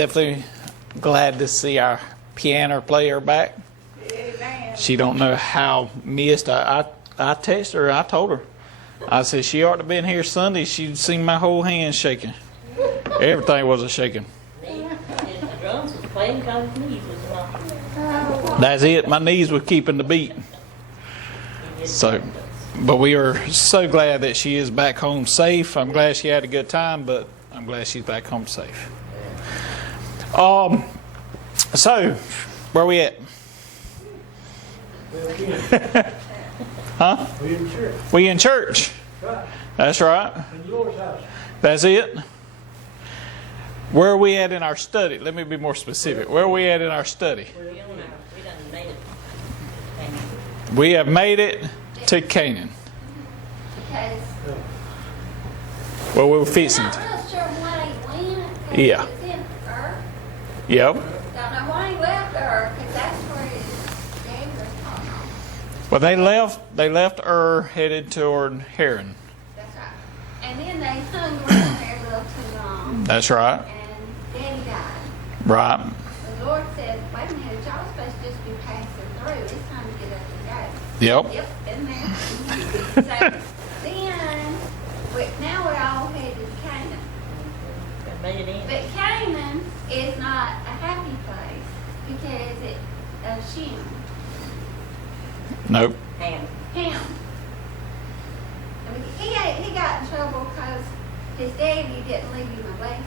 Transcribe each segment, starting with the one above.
definitely glad to see our piano player back. Amen. She don't know how missed. I texted her. I told her. I said she ought to been here Sunday. She'd seen my whole hand shaking. Everything was a shaking. The drums was playing because his knees was not. That's it. My knees were keeping the beat. So, but we are so glad that she is back home safe. I'm glad she had a good time, but I'm glad she's back home safe. So, where we at? Huh? We in church. We in church. Right. That's right. In the Lord's house. That's it. Where are we at in our study? Let me be more specific. Where are we at in our study? We done made it. We have made it to Canaan. Because Well, we were we're fixing not to. real sure why he went. 'Cause Yeah. He was in Ur. Yep. Don't know why he left Ur, because that's where his dad was from. Well, they left Ur, headed toward Haran. That's right. And then they hung around there a little too long. That's right. And Daddy died. Right. The Lord said, wait a minute, y'all supposed to just be passing through. It's time to get up and go. Yep. Yep, been there. So then, now we're all headed to Canaan. We made it in. But Canaan is not a happy place because it's of Shem. Nope. Ham. Ham. I mean, he got in trouble because his daddy didn't leave him a blessing,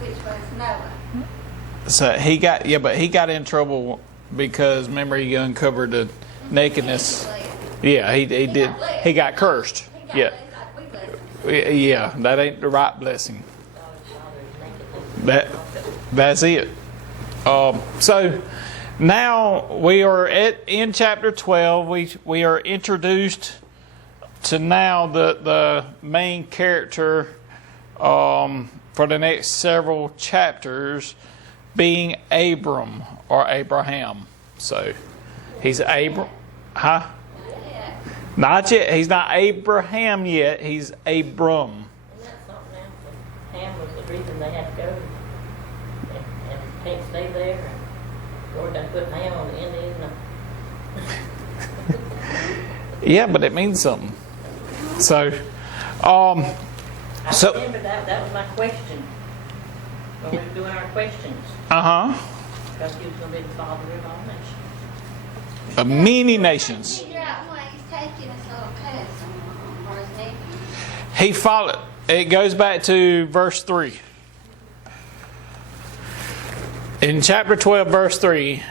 which was Noah. So he got in trouble because remember he uncovered the nakedness. Yeah, he did. He got cursed. He Yeah. got blessed like we blessed him. Yeah, that ain't the right blessing. That's it. So now we are in chapter 12. We are introduced to now the main character for the next several chapters being Abram or Abraham. So he's Abram, huh? Yeah. Not yet. He's not Abraham yet. He's Abram. And that's something else. Ham was the reason they had to go and can't stay there. And Lord done put Ham on the Indian. Yeah, but it means something. So, I So- remember that was my question. When we were doing our questions. Because He was going to be the father of all nations. many nations. Figure out why he's taking his little cousin or his nephew. He followed. It goes back to verse 3. In chapter 12, verse 3,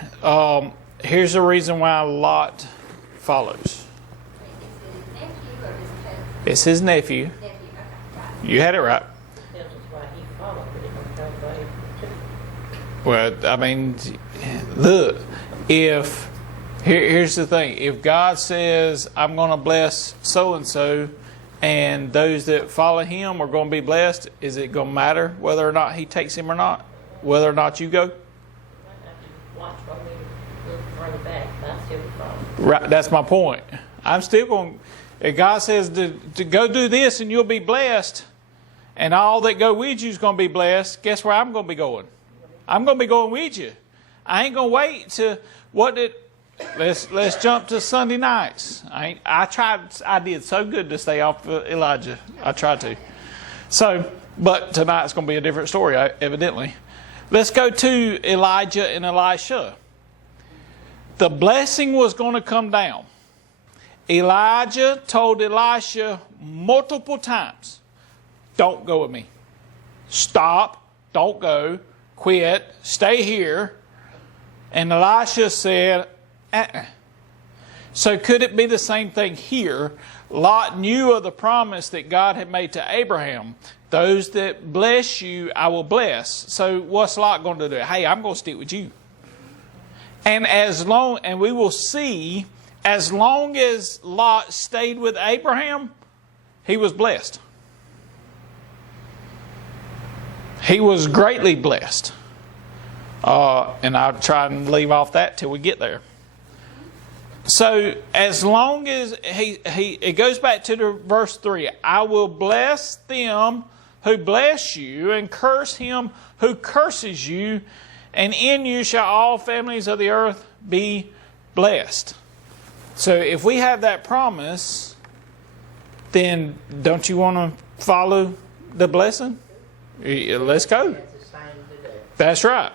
here's the reason why Lot follows. Is it his nephew or his cousin? It's his nephew. Nephew, okay, right. You had it right. Tells us why he followed, but it don't tell us why he took. Well, I mean, look, here's the thing. If God says, I'm going to bless so-and-so, and those that follow him are going to be blessed, is it going to matter whether or not he takes him or not? Whether or not you go? I have to watch for me to look further back, but I still would follow. Right, that's my point. I'm still going. If God says to go do this and you'll be blessed, and all that go with you is going to be blessed, guess where I'm going to be going? I'm going to be going with you. I ain't going to wait to what did. Let's jump to Sunday nights. I did so good to stay off Elijah. I tried to. So, but tonight's going to be a different story, evidently. Let's go to Elijah and Elisha. The blessing was going to come down. Elijah told Elisha multiple times, don't go with me. Stop. Don't go. Quit. Stay here. And Elisha said, So could it be the same thing here? Lot knew of the promise that God had made to Abraham. Those that bless you, I will bless. So what's Lot going to do? Hey, I'm going to stick with you. And we will see, as long as Lot stayed with Abraham, he was blessed. He was greatly blessed. And I'll try and leave off that till we get there. So as long as it goes back to the verse 3, I will bless them who bless you, and curse him who curses you, and in you shall all families of the earth be blessed. So if we have that promise, then don't you want to follow the blessing? Let's go. That's right.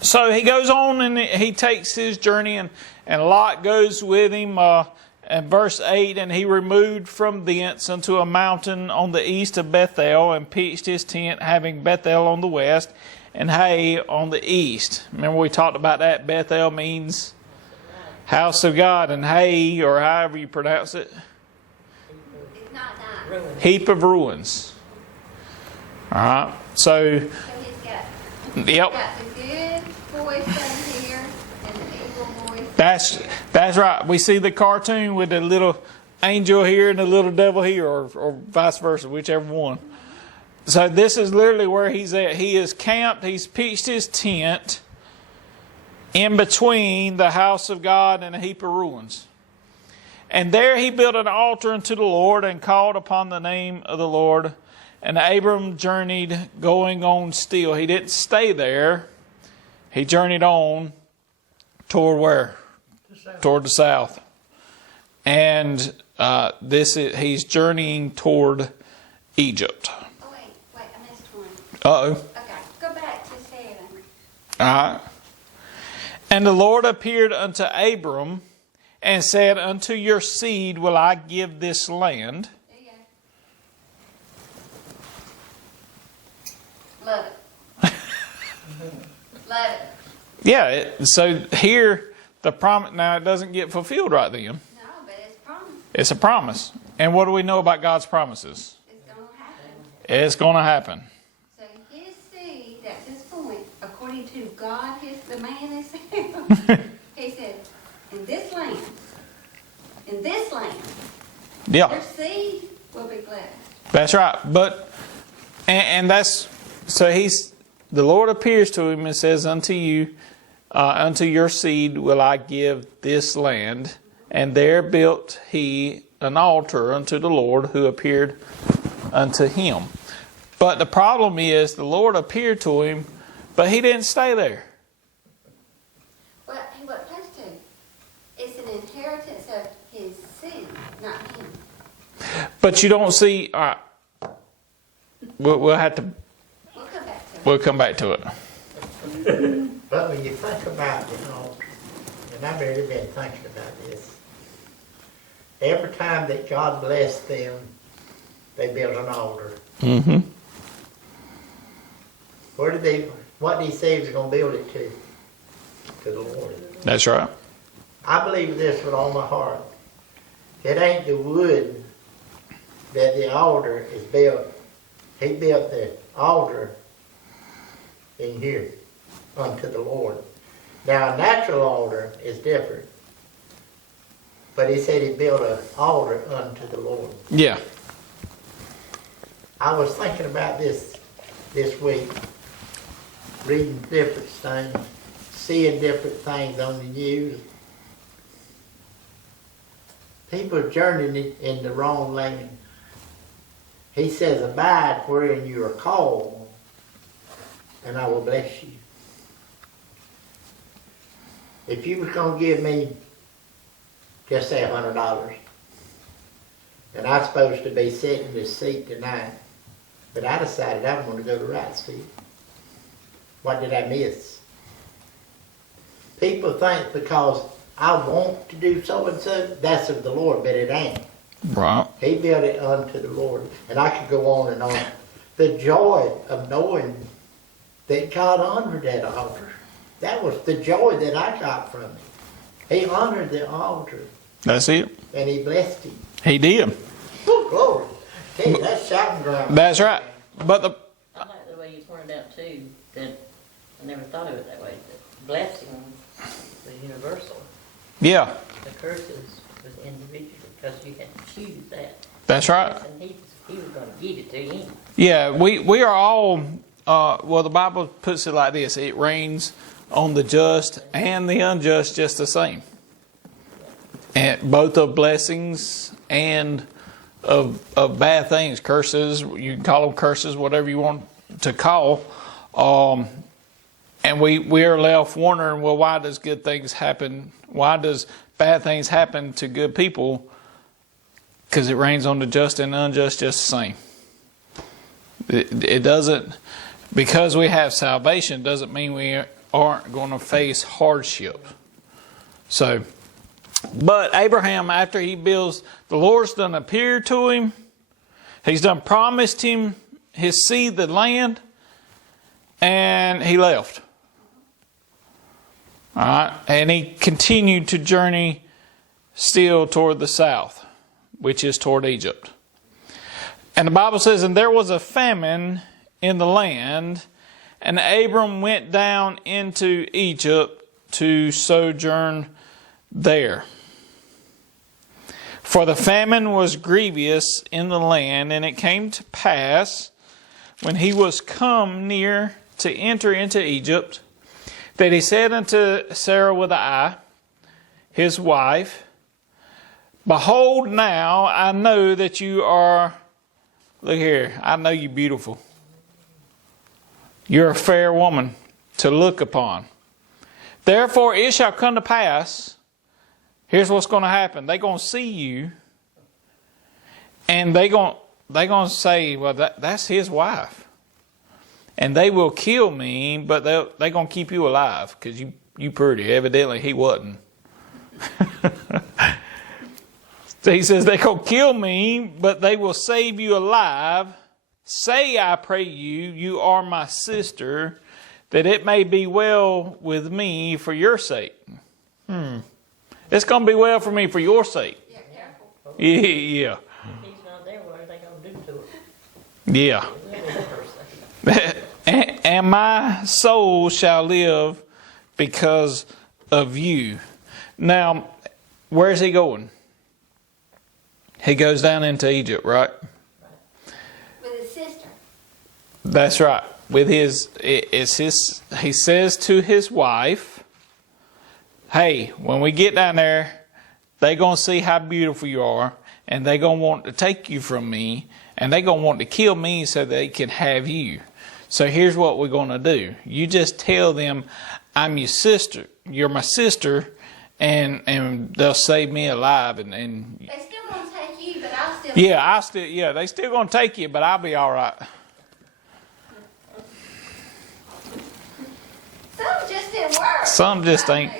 So he goes on and he takes his journey, and Lot goes with him. And verse 8, and he removed from thence unto a mountain on the east of Bethel, and pitched his tent, having Bethel on the west, and Hai on the east. Remember we talked about that. Bethel means house of God, and Hai, or however you pronounce it, It's not nice. heap of ruins. All right. So, So he's yep. got the good voice in here and the evil voice. That's right. We see the cartoon with the little angel here and the little devil here, or vice versa, whichever one. So this is literally where he's at. He is camped. He's pitched his tent in between the house of God and a heap of ruins. And there he built an altar unto the Lord and called upon the name of the Lord. And Abram journeyed, going on still. He didn't stay there. He journeyed on toward where? Toward the south. And he's journeying toward Egypt. Oh, wait, I missed one. Uh-oh. Okay, go back to 7. All right. And the Lord appeared unto Abram and said, unto your seed will I give this land. There you go. Love it. Love it. Yeah, so here, the promise, now it doesn't get fulfilled right then. No, but it's promised. It's a promise. And what do we know about God's promises? It's going to happen. It's going to happen. So his seed, at this point, according to God, the man himself, he said, in this land, Yeah. their seed will be blessed. That's right. But, and that's, so the Lord appears to him and says, unto you, unto your seed will I give this land. And there built he an altar unto the Lord who appeared unto him. But the problem is the Lord appeared to him, but he didn't stay there. Well, he wasn't supposed to. It's an inheritance of his seed, not him. But you don't see, all right, we'll have to, We'll come back to it. we'll come back to it. But when you think about it, and I've really been thinking about this, every time that God blessed them, they built an altar. Mm-hmm. What did he say he was going to build it to? To the Lord. That's right. I believe this with all my heart. It ain't the wood that the altar is built. He built the altar in here unto the Lord. Now, a natural altar is different. But he said he built an altar unto the Lord. Yeah. I was thinking about this week, reading different things, seeing different things on the news. People are journeying in the wrong land. He says, abide wherein you are called, and I will bless you. If you was going to give me, just say $100, and I'm supposed to be sitting in this seat tonight, but I decided I'm going to go to the right seat. What did I miss? People think because I want to do so and so, that's of the Lord, but it ain't. Right. He built it unto the Lord. And I could go on and on. The joy of knowing that God honored that altar. That was the joy that I got from it. He honored the altar. That's it. And he blessed him. He did. Woo, glory. Tell you, that's shouting ground. That's right. But I like the way you pointed out too, that I never thought of it that way, that blessing was universal. yeah, The curses was individual, because you had to choose that. that's right. And he was going to give it to you. Yeah, we are all, well, the Bible puts it like this. It rains on the just and the unjust just the same. And both of blessings and of bad things, curses. You can call them curses, whatever you want to call. And we are left wondering, well, why does good things happen? Why does bad things happen to good people? Because it rains on the just and the unjust just the same. It doesn't, because we have salvation, doesn't mean we aren't going to face hardship. So, but Abraham, after he builds, the Lord's done appeared to him. He's done promised him his seed, the land, and he left. All right, and he continued to journey still toward the south, which is toward Egypt. And the Bible says, and there was a famine in the land, and Abram went down into Egypt to sojourn there. For the famine was grievous in the land, and it came to pass, when he was come near to enter into Egypt, that he said unto Sarah with an eye, his wife, behold, now I know that you are, look here, I know you beautiful. You're a fair woman to look upon. Therefore it shall come to pass, here's what's going to happen. They're going to see you, and they're going to say, well, that's his wife. And they will kill me, but they're going to keep you alive because you pretty. Evidently, he wasn't. So he says, they're going to kill me, but they will save you alive. Say, I pray you, you are my sister, that it may be well with me for your sake. It's going to be well for me for your sake. Yeah, careful. Yeah. If he's not there, what are they going to do to him? Yeah. And my soul shall live because of you. Now, where's he going? He goes down into Egypt, right? With his sister. That's right. With he says to his wife, hey, when we get down there, they're going to see how beautiful you are, and they're going to want to take you from me, and they're going to want to kill me so they can have you. So here's what we're going to do. You just tell them, I'm your sister. You're my sister, and they'll save me alive. And They still going to take you, but I'll still... they still going to take you, but I'll be all right. Some just didn't work. Some just ain't.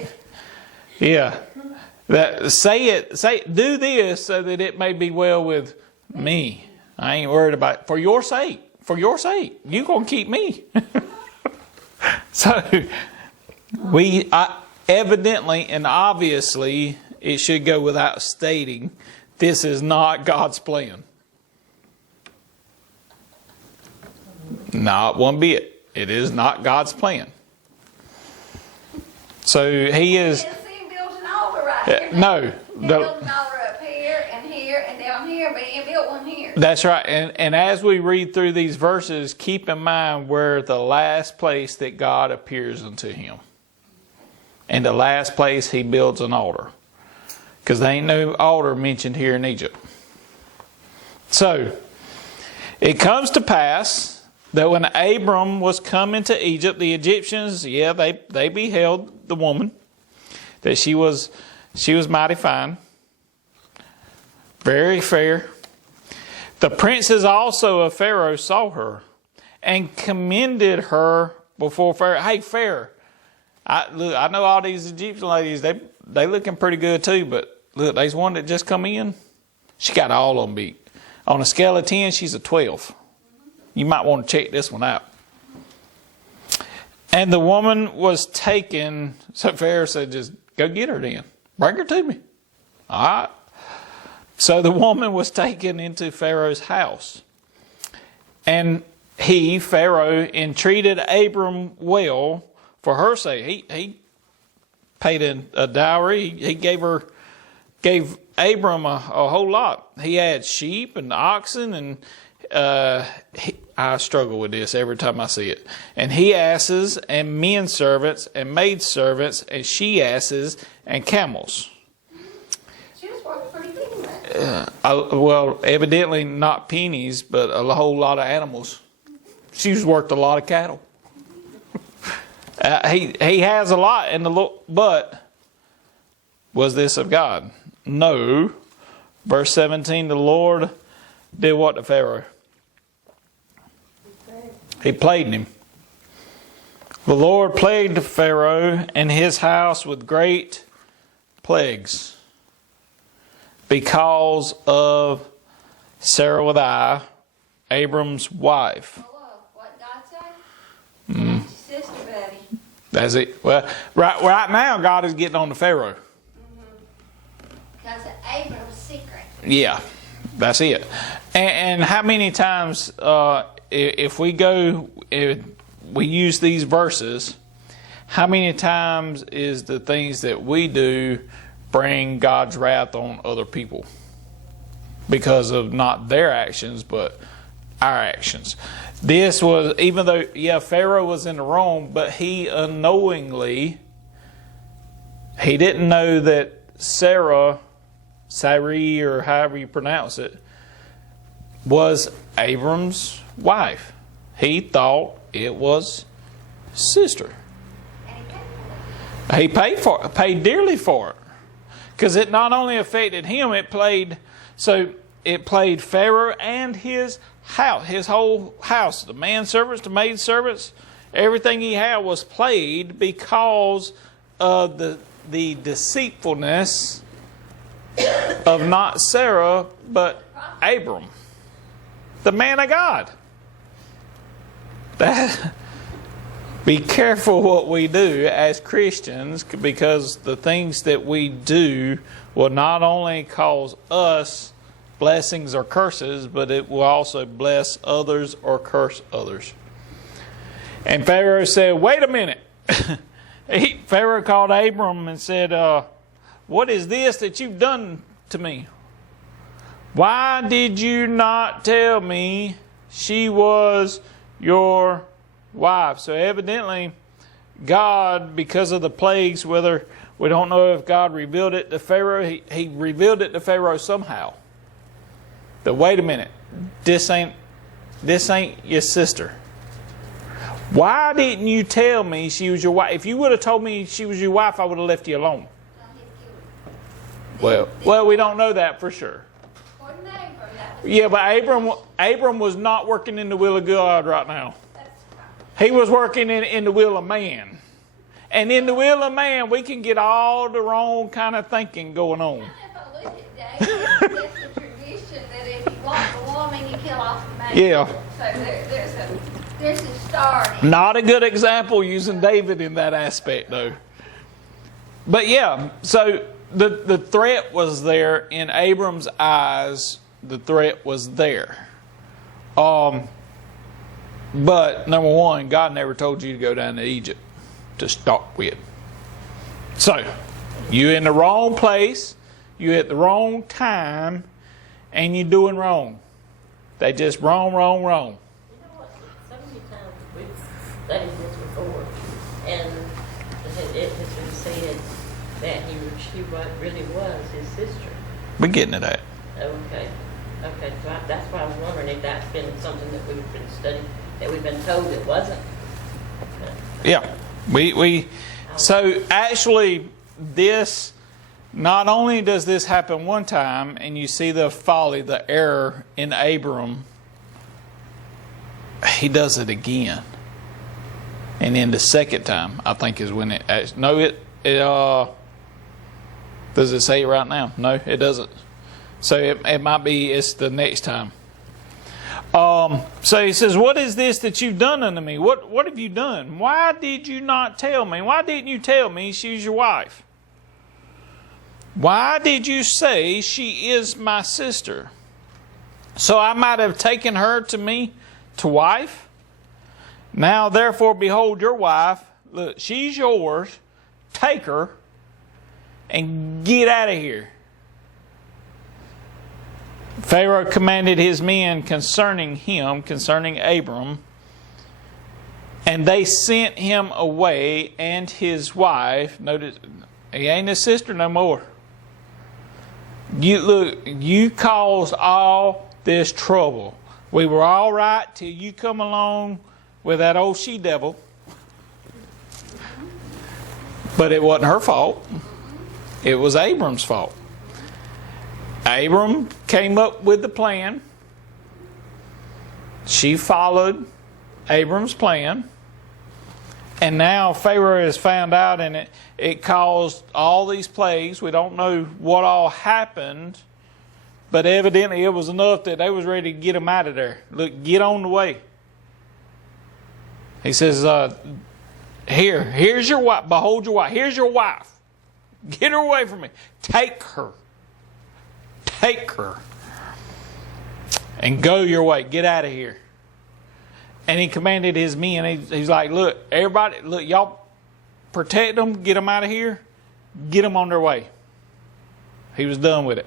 Yeah. Do this so that it may be well with me. I ain't worried about it. For your sake. For your sake. You're going to keep me. So, evidently and obviously, it should go without stating, this is not God's plan. Not one bit. It is not God's plan. So he is... You can't see him building an altar right here. No. He built an altar up here and down here, but he ain't built one here. That's right. And as we read through these verses, keep in mind where the last place that God appears unto him. And the last place he builds an altar. Because there ain't no altar mentioned here in Egypt. So, it comes to pass that when Abram was come into Egypt, the Egyptians, they beheld the woman, that she was mighty fine, very fair. The princes also of Pharaoh saw her and commended her before Pharaoh. Hey, Pharaoh, I know all these Egyptian ladies, they looking pretty good too, but look, there's one that just come in. She got all of them beat. On a scale of 10, she's a 12. You might want to check this one out. And the woman was taken, so Pharaoh said, just go get her then. Bring her to me. All right. So the woman was taken into Pharaoh's house. And Pharaoh, entreated Abram well for her sake. He paid a dowry. He gave Abram a whole lot. He had sheep and oxen, and I struggle with this every time I see it. And he asses and men servants and maid servants and she asses and camels. She was worth pretty good. Well, evidently not pennies, but a whole lot of animals. She was worth a lot of cattle. He has a lot in the Lord, but was this of God? No. Verse 17, the Lord did what to Pharaoh? He plagued him. The Lord plagued Pharaoh and his house with great plagues because of Sarai, Abram's wife. Hello, what God say? That's your sister, buddy. That's it. Well, right now, God is getting on to Pharaoh. Because of Abram's secret. Yeah, that's it. And how many times, if we use these verses, how many times is the things that we do bring God's wrath on other people? Because of not their actions, but our actions. This was, even though, Pharaoh was in the wrong, but he unknowingly, he didn't know that Sarai, or however you pronounce it, was Abram's wife. He thought it was his sister. And He paid dearly for it. Because it not only affected him, it played Pharaoh and his house, his whole house, the manservants, the maidservants, everything he had was played because of the deceitfulness of not Sarah, but Abram, the man of God. Be careful what we do as Christians, because the things that we do will not only cause us blessings or curses, but it will also bless others or curse others. And Pharaoh said, wait a minute. Pharaoh called Abram and said, what is this that you've done to me? Why did you not tell me she was your wife? So evidently, God, because of the plagues, whether we don't know if God revealed it to Pharaoh, he revealed it to Pharaoh somehow. But wait a minute, this ain't your sister. Why didn't you tell me she was your wife? If you would have told me she was your wife, I would have left you alone. Well, we don't know that for sure. Yeah, but Abram was not working in the will of God right now. He was working in the will of man. And in the will of man, we can get all the wrong kind of thinking going on. if I look at David, it's a tradition that if you want the woman, you kill off the man. Yeah. So there's a starting. Not a good example using David in that aspect, though. But yeah, so the threat was there in Abram's eyes. The threat was there. But number one, God never told you to go down to Egypt to start with. So, you're in the wrong place, you're at the wrong time, and you're doing wrong. They just wrong. You know what? So many times we've studied this before, and it has been said that she really was his sister. We're getting to that. Okay, so that's why I was wondering if that's been something that we've been studying, that we've been told it wasn't. Yeah. So actually, this, not only does this happen one time, and you see the folly, the error in Abram, he does it again. And then the second time, I think, is when it does it say it right now? No, it doesn't. So it might be it's the next time. So he says, what is this that you've done unto me? What have you done? Why did you not tell me? Why didn't you tell me she's your wife? Why did you say she is my sister? So I might have taken her to me to wife? Now therefore behold your wife. Look, she's yours. Take her and get out of here. Pharaoh commanded his men concerning Abram, and they sent him away and his wife. Notice, he ain't his sister no more. You caused all this trouble. We were all right till you come along with that old she-devil. But it wasn't her fault. It was Abram's fault. Abram came up with the plan. She followed Abram's plan. And now Pharaoh has found out, and it caused all these plagues. We don't know what all happened, but evidently it was enough that they was ready to get him out of there. Look, get on the way. He says, here's your wife. Behold your wife. Here's your wife. Get her away from me. Take her. Take her. And go your way. Get out of here. And he commanded his men. He's like, look, everybody, look, y'all protect them. Get them out of here. Get them on their way. He was done with it.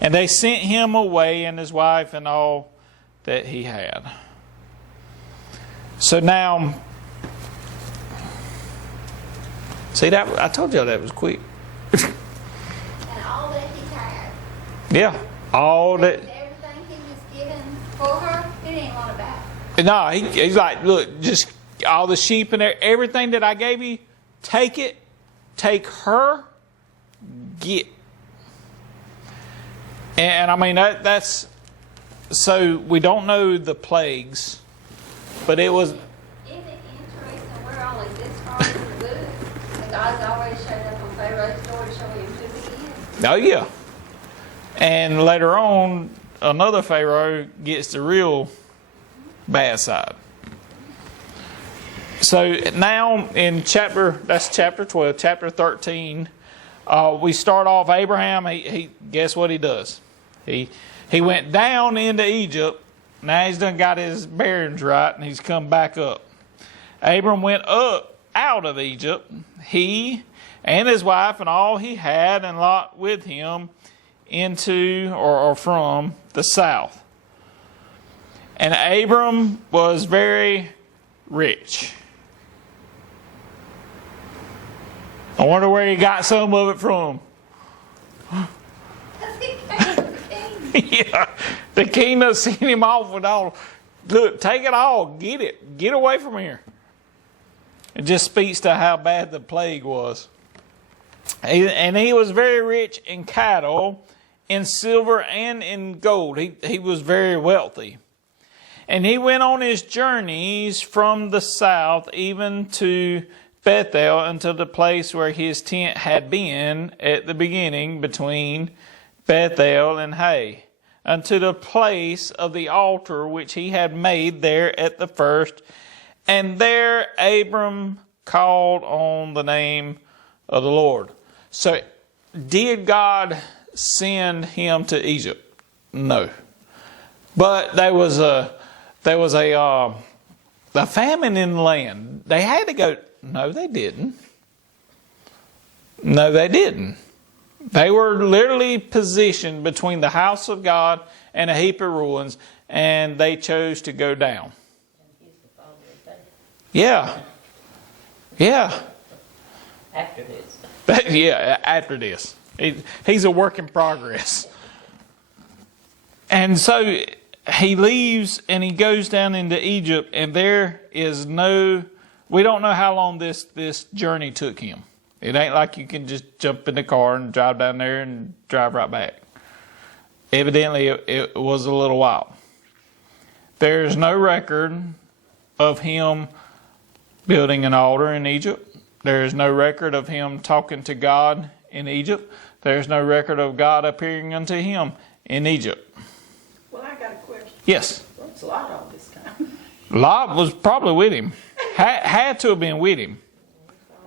And they sent him away and his wife and all that he had. So now, see that? I told y'all that was quick. And all that he had. Yeah, all that. Everything he was given for her, he didn't want it back. No, he's like, look, just all the sheep and everything that I gave you, take it, take her, get. And I mean, that's, so we don't know the plagues, but it was. Isn't it interesting we're only this far in the book, and God's already showed up on Pharaoh's door to show him who he is? Oh, yeah. And later on, another Pharaoh gets the real bad side. So now in chapter 12, chapter 13, we start off Abraham. He guess what he does? He went down into Egypt. Now he's done got his bearings right, and he's come back up. Abram went up out of Egypt, he and his wife and all he had, and Lot with him, into or from the south. And Abram was very rich. I wonder where he got some of it from. Because he came to the king. Yeah, the king done sent him off with all. Look, take it all. Get it. Get away from here. It just speaks to how bad the plague was. And he was very rich in cattle, in silver, and in gold. He was very wealthy. And he went on his journeys from the south, even to Bethel, unto the place where his tent had been at the beginning, between Bethel and Hay, unto the place of the altar which he had made there at the first. And there Abram called on the name of the Lord. So, did God send him to Egypt? No. But there was a famine in the land. They had to go. No, they didn't. No, they didn't. They were literally positioned between the house of God and a heap of ruins, and they chose to go down. Yeah. Yeah. After this. Yeah, after this. He's a work in progress. And so he leaves and he goes down into Egypt, and there is we don't know how long this journey took him. It ain't like you can just jump in the car and drive down there and drive right back. Evidently, it was a little while. There's no record of him building an altar in Egypt. There's no record of him talking to God in Egypt. There's no record of God appearing unto him in Egypt. Well, I got a question. Yes. What's Lot all this time? Lot was probably with him. Had to have been with him.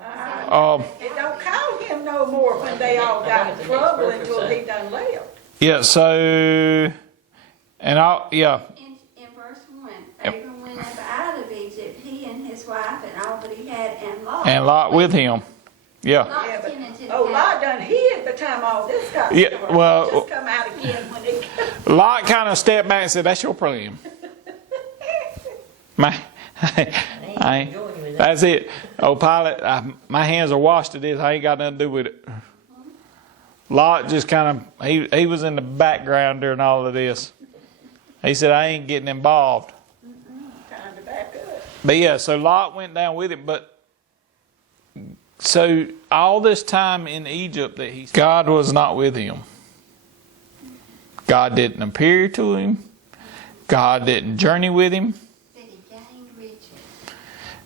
It don't call him no more when they all got in trouble until he done left. Yeah, so, yeah. In verse 1, Abram went up out of Egypt, he and his wife and all that he had, and Lot. And Lot with him. Yeah. Lot Yeah, but, tended to the Lot cattle. done hid the time all this got Yeah, started. well- Just come out again when it Lot kind of stepped back and said, that's your problem. That's it. Oh, Pilate, my hands are washed to this. I ain't got nothing to do with it. Lot just kind of, he was in the background during all of this. He said, I ain't getting involved. Time to back up. But yeah, so Lot went down with him. But so all this time in Egypt that God was not with him. God didn't appear to him. God didn't journey with him. That he gained riches.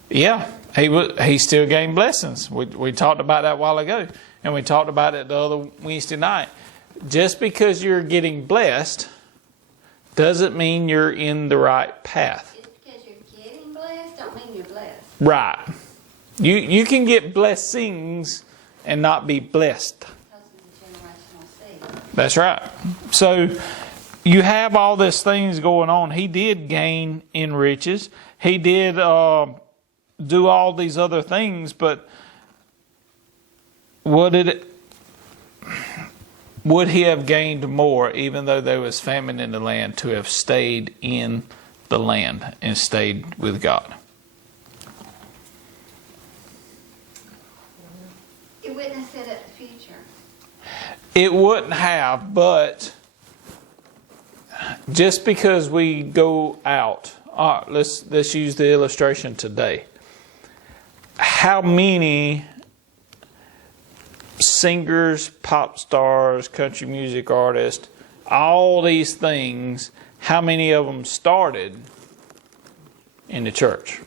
Yeah, he still gained blessings. We talked about that a while ago. And we talked about it the other Wednesday night. Just because you're getting blessed doesn't mean you're in the right path. Just because you're getting blessed don't mean you're blessed. Right. You can get blessings and not be blessed. Because of the generational seed. That's right. So you have all these things going on. He did gain in riches. He did do all these other things, but would he have gained more, even though there was famine in the land, to have stayed in the land and stayed with God? It wouldn't have set up the future. It wouldn't have, but just because we go out, let's use the illustration today. How many singers, pop stars, country music artists, all these things, how many of them started in the church?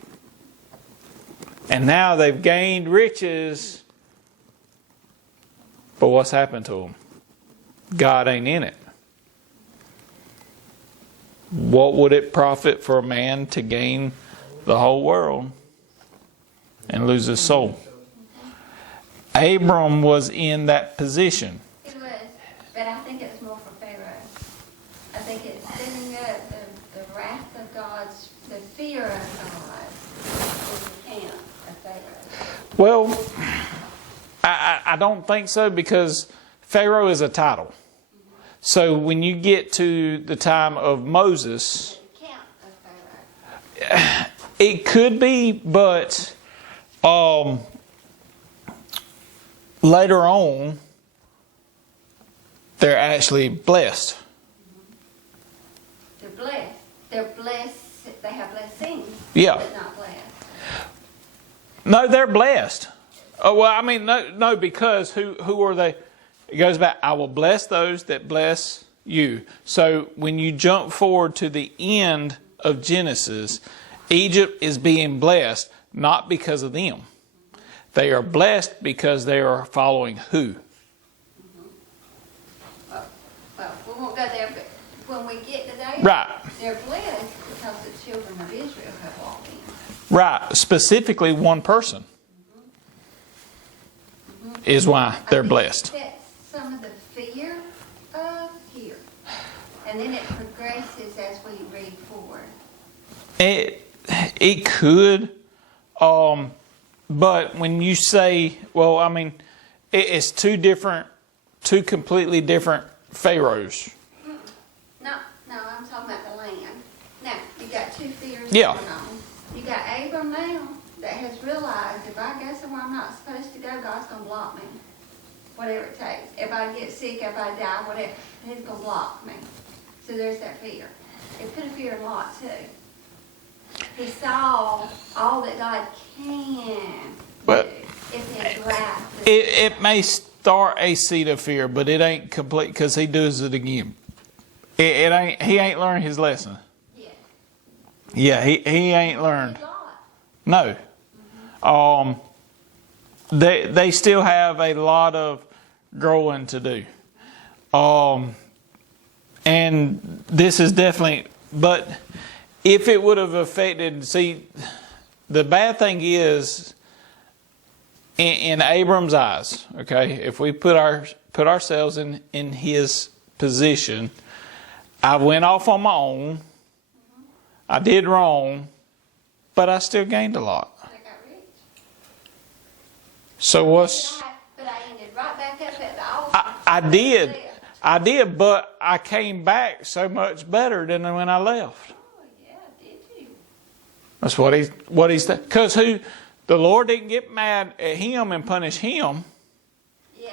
And now they've gained riches, but what's happened to them? God ain't in it. What would it profit for a man to gain the whole world and lose his soul? Abram was in that position. It was, but I think it was more for Pharaoh. I think it's setting up the wrath of God's, the fear of God in the camp of Pharaoh. Well, I don't think so, because Pharaoh is a title. So when you get to the time of Moses, The camp of Pharaoh. it could be, but later on, they're actually blessed. They're blessed. They're blessed. They have blessings. Yeah. But not blessed. No, they're blessed. Oh, well, I mean, no, because who are they? It goes back, I will bless those that bless you. So when you jump forward to the end of Genesis, Egypt is being blessed not because of them. They are blessed because they are following who? Well, we won't go there, but when we get to there, Right. they're blessed because the children of Israel have walked in. Right. Specifically one person is why they're blessed. That's some of the fear of here. And then it progresses as we read forward. It could, but when you say, well, I mean, it's two completely different pharaohs. No, I'm talking about the land. Now, you got two fears Yeah. going on. You got Abram now that has realized if I go somewhere I'm not supposed to go, God's going to block me. Whatever it takes. If I get sick, if I die, whatever, He's going to block me. So there's that fear. It put a fear in Lot too. He saw all that God can But do if His wrath. it may start a seed of fear, but it ain't complete, because he does it again. It ain't. He ain't learned his lesson. Yeah. Yeah, he ain't learned. God. No. They still have a lot of growing to do. And this is definitely, but if it would have affected, see, the bad thing is, in Abram's eyes, okay, if we put ourselves in his position, I went off on my own, I did wrong, but I still gained a lot. I got rich. So what's... But I ended right back up at the altar. I did, but I came back so much better than when I left. Oh, yeah, did you? That's what he's saying. Because the Lord didn't get mad at him and punish him. Yeah.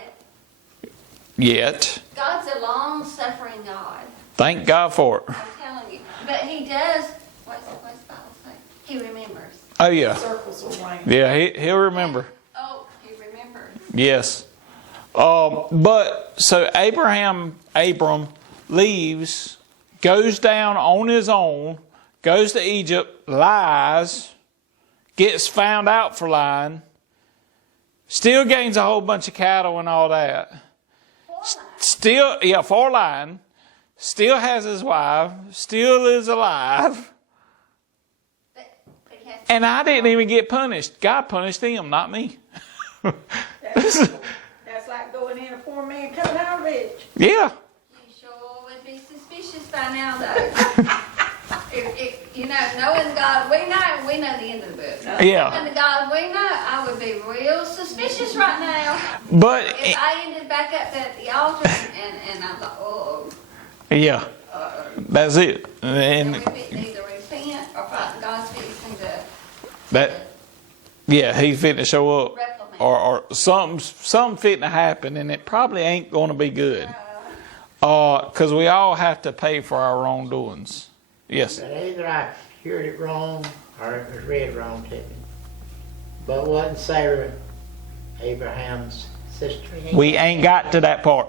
Yet. God's a long-suffering God. Thank God for it. I'm telling you. But He does, what's the Bible say? He remembers. Oh, yeah. Circles around. Yeah, he'll remember. Oh, He remembers. Yes. But so Abram leaves, goes down on his own, goes to Egypt, lies, gets found out for lying, still gains a whole bunch of cattle and all that. Still, for lying, still has his wife, still is alive. But he has And I didn't even get punished. God punished him, not me. That's like going in a poor man coming out rich. Yeah. You sure would be suspicious by now, though. Knowing God, we know the end of the book. Yeah. Knowing the God we know, I would be real suspicious right now. But, If I ended back up at the altar and I'm like, oh, yeah, that's it. And we either repent or God's fixing to that, yeah, he's fitting to show up. reprimand. Or something fitting to happen, and it probably ain't going to be good. Because we all have to pay for our wrongdoings. Yes. But either I heard it wrong or it was read wrong to me. But wasn't Sarah Abraham's sister? We ain't got to that part.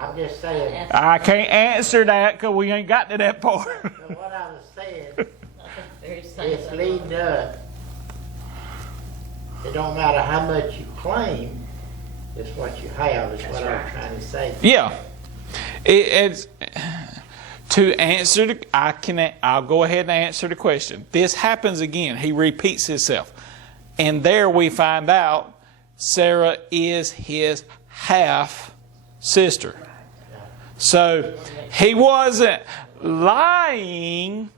I'm just saying. I can't answer that because we ain't got to that part. So what I was saying, Very it's same. leading up. It don't matter how much you claim, it's what you have, is what I'm trying to say. Yeah. It's to answer I'll go ahead and answer the question. This happens again. He repeats himself. And there we find out Sarah is his half sister. So he wasn't lying,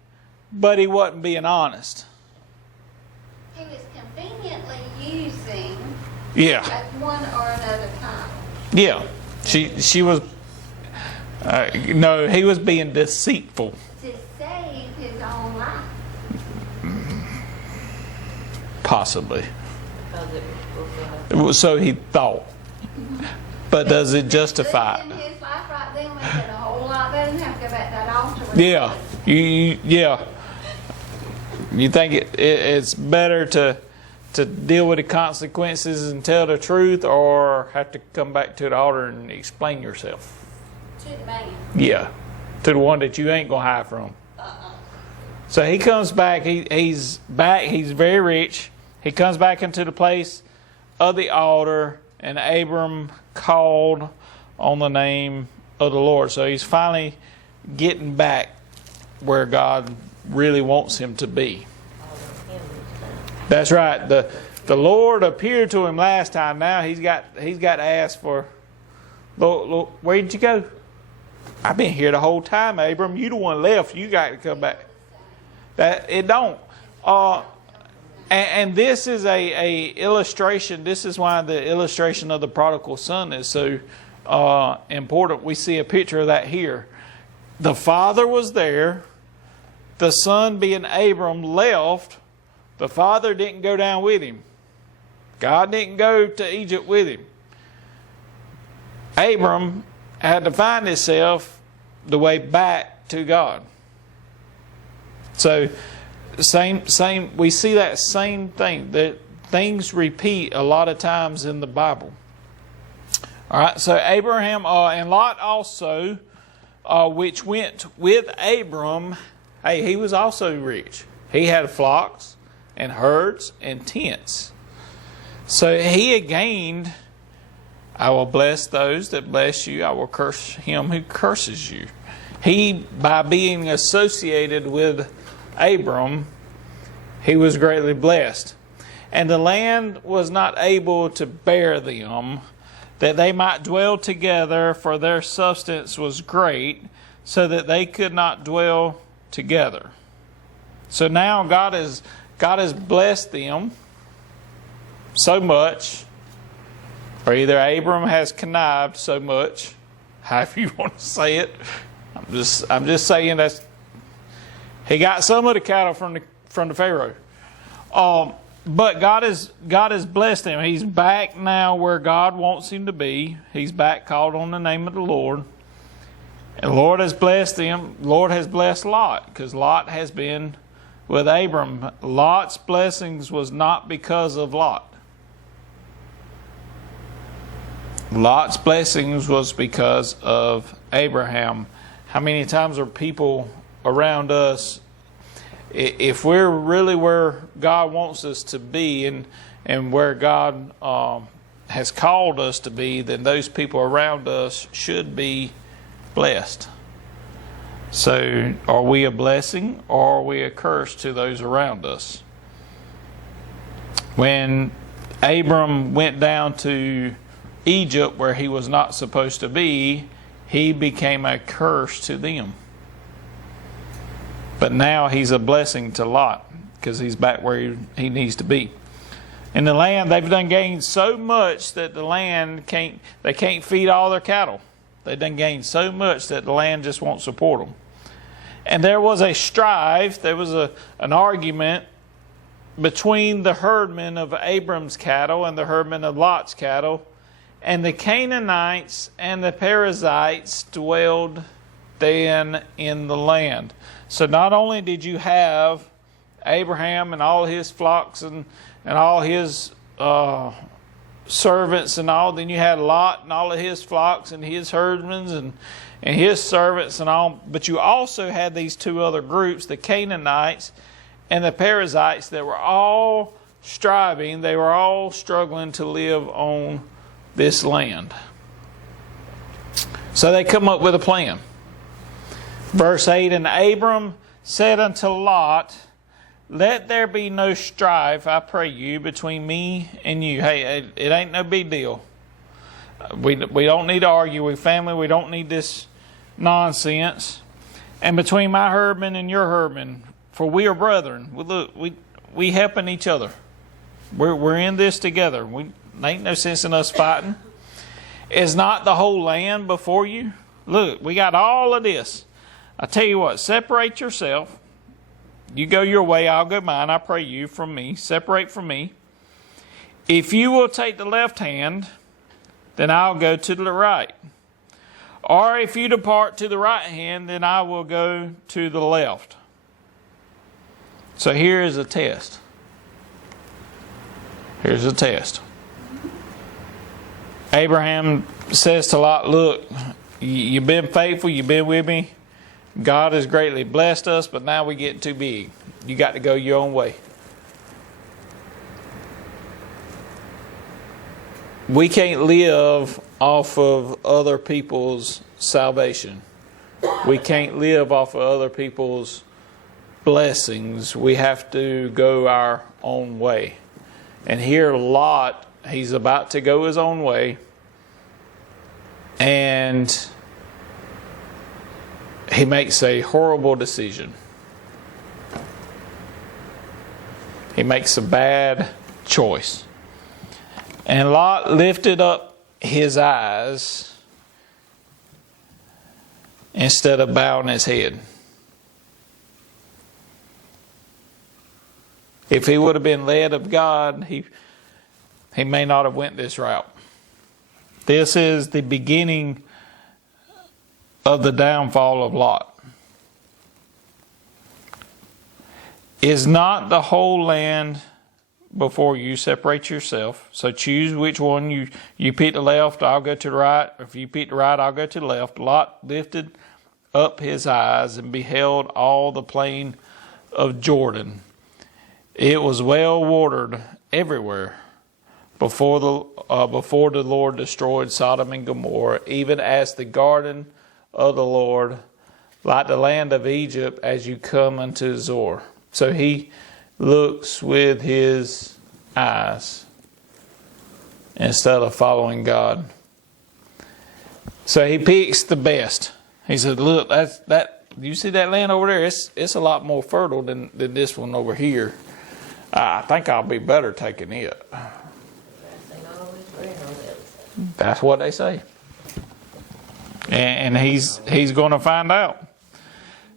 but he wasn't being honest. He was conveniently using Yeah. at one or another time. Yeah. She was no, he was being deceitful. To save his own life. Possibly. Because it was supposed to happen. So he thought. But does it justify Living it? his life right then would have been a whole lot better than have to go back to that altar. with Yeah. him. Yeah. You think it's better to deal with the consequences and tell the truth, or have to come back to the altar and explain yourself? To the man. Yeah. To the one that you ain't going to hide from. So he comes back. He's back. He's very rich. He comes back into the place of the altar, and Abram called on the name of the Lord. So he's finally getting back where God really wants him to be. That's right. The Lord appeared to him last time. Now he's got to ask for, Lord, where did you go? I've been here the whole time, Abram. You the one left. You got to come back. That it don't. And this is a illustration. This is why the illustration of the prodigal son is so important. We see a picture of that here. The father was there. The son, being Abram, left. The father didn't go down with him. God didn't go to Egypt with him. Abram had to find himself the way back to God. So, same. We see that same thing. That things repeat a lot of times in the Bible. All right. So Abraham and Lot also, which went with Abram. Hey, he was also rich. He had flocks and herds and tents. So he had gained. I will bless those that bless you. I will curse him who curses you. He, by being associated with Abram, he was greatly blessed. And the land was not able to bear them, that they might dwell together, for their substance was great, so that they could not dwell together. So now God has blessed them so much, or either Abram has connived so much, however you want to say it. I'm just saying that he got some of the cattle from the Pharaoh. But God has blessed him. He's back now where God wants him to be. He's back, called on the name of the Lord. And the Lord has blessed him. The Lord has blessed Lot, because Lot has been with Abram. Lot's blessings was not because of Lot. Lot's blessings was because of Abraham. How many times are people around us, if we're really where God wants us to be and where God has called us to be, then those people around us should be blessed. So are we a blessing or are we a curse to those around us? When Abram went down to Egypt where he was not supposed to be, he became a curse to them. But now he's a blessing to Lot, because he's back where he needs to be. In the land, they've done gained so much that the land can't feed all their cattle. They've done gained so much that the land just won't support them. And there was a strife, there was an argument between the herdmen of Abram's cattle and the herdmen of Lot's cattle. And the Canaanites and the Perizzites dwelled then in the land. So not only did you have Abraham and all his flocks and all his servants and all, then you had Lot and all of his flocks and his herdmen and his servants and all. But you also had these two other groups, the Canaanites and the Perizzites, that were all striving, they were all struggling to live on this land. So they come up with a plan. Verse 8, and Abram said unto Lot, let there be no strife, I pray you, between me and you. Hey, it ain't no big deal. We don't need to argue. We're family. We don't need this nonsense. And between my herdmen and your herdmen, for we are brethren. We helping each other. We're in this together. Ain't no sense in us fighting. Is not the whole land before you? Look, we got all of this. I tell you what, separate yourself. You go your way, I'll go mine. I pray you from me. Separate from me. If you will take the left hand, then I'll go to the right. Or if you depart to the right hand, then I will go to the left. So here is a test. Here's a test. Abraham says to Lot, look, you've been faithful, you've been with me. God has greatly blessed us, but now we're getting too big. You got to go your own way. We can't live off of other people's salvation. We can't live off of other people's blessings. We have to go our own way. And here Lot, he's about to go his own way. And he makes a horrible decision. He makes a bad choice. And Lot lifted up his eyes instead of bowing his head. If he would have been led of God, he may not have went this route. This is the beginning of the downfall of Lot. Is not the whole land before you? Separate yourself. So choose which one you pick the left, I'll go to the right. If you pick the right, I'll go to the left. Lot lifted up his eyes and beheld all the plain of Jordan. It was well watered everywhere before the Lord destroyed Sodom and Gomorrah, even as the garden of the Lord, like the land of Egypt, as you come unto Zoar. So he looks with his eyes instead of following God. So he picks the best. He said, look, that you see that land over there? It's a lot more fertile than this one over here. I think I'll be better taking it. That's what they say. And he's going to find out.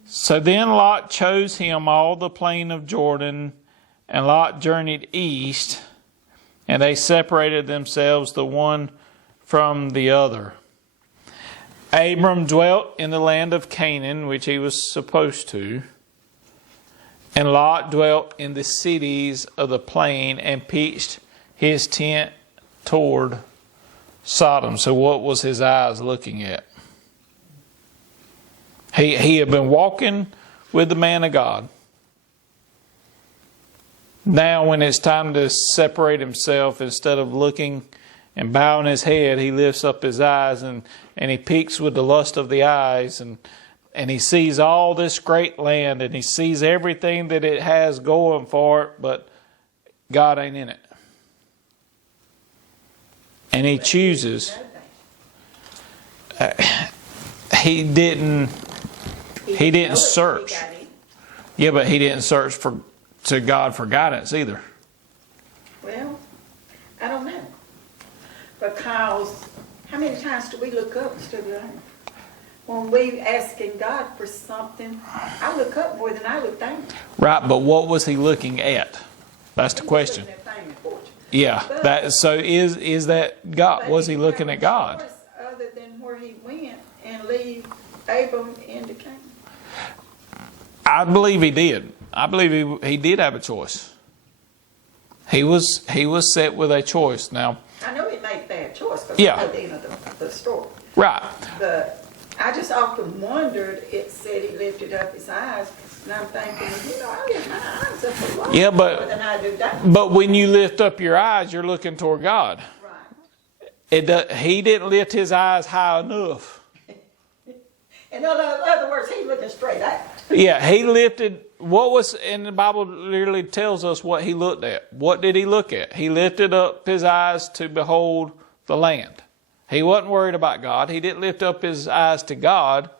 So then Lot chose him all the plain of Jordan and Lot journeyed east, and they separated themselves the one from the other. Abram dwelt in the land of Canaan, which he was supposed to, and Lot dwelt in the cities of the plain and pitched his tent toward Sodom. So what was his eyes looking at? He had been walking with the man of God. Now when it's time to separate himself, instead of looking and bowing his head, he lifts up his eyes and he peeks with the lust of the eyes, and he sees all this great land, and he sees everything that it has going for it, but God ain't in it. And he chooses. He didn't search. Yeah, but he didn't search to God for guidance either. Well, I don't know. Because how many times do we look up instead of down? When we asking God for something, I look up more than I look down. Right, but what was he looking at? That's the question. Yeah, is that God? Was he looking at God? Other than where he went and leave Abram in the Canaan. I believe he did. I believe he did have a choice. He was set with a choice. Now, I know he made a bad choice because yeah. I know the end of the story. Right. But I just often wondered, it said he lifted up his eyes, and I'm thinking, I lift my eyes up a lot more than I do down. But when you lift up your eyes, you're looking toward God. Right. He didn't lift his eyes high enough. In other words, he's looking straight out. Yeah, he lifted, and the Bible literally tells us what he looked at. What did he look at? He lifted up his eyes to behold the land. He wasn't worried about God. He didn't lift up his eyes to God.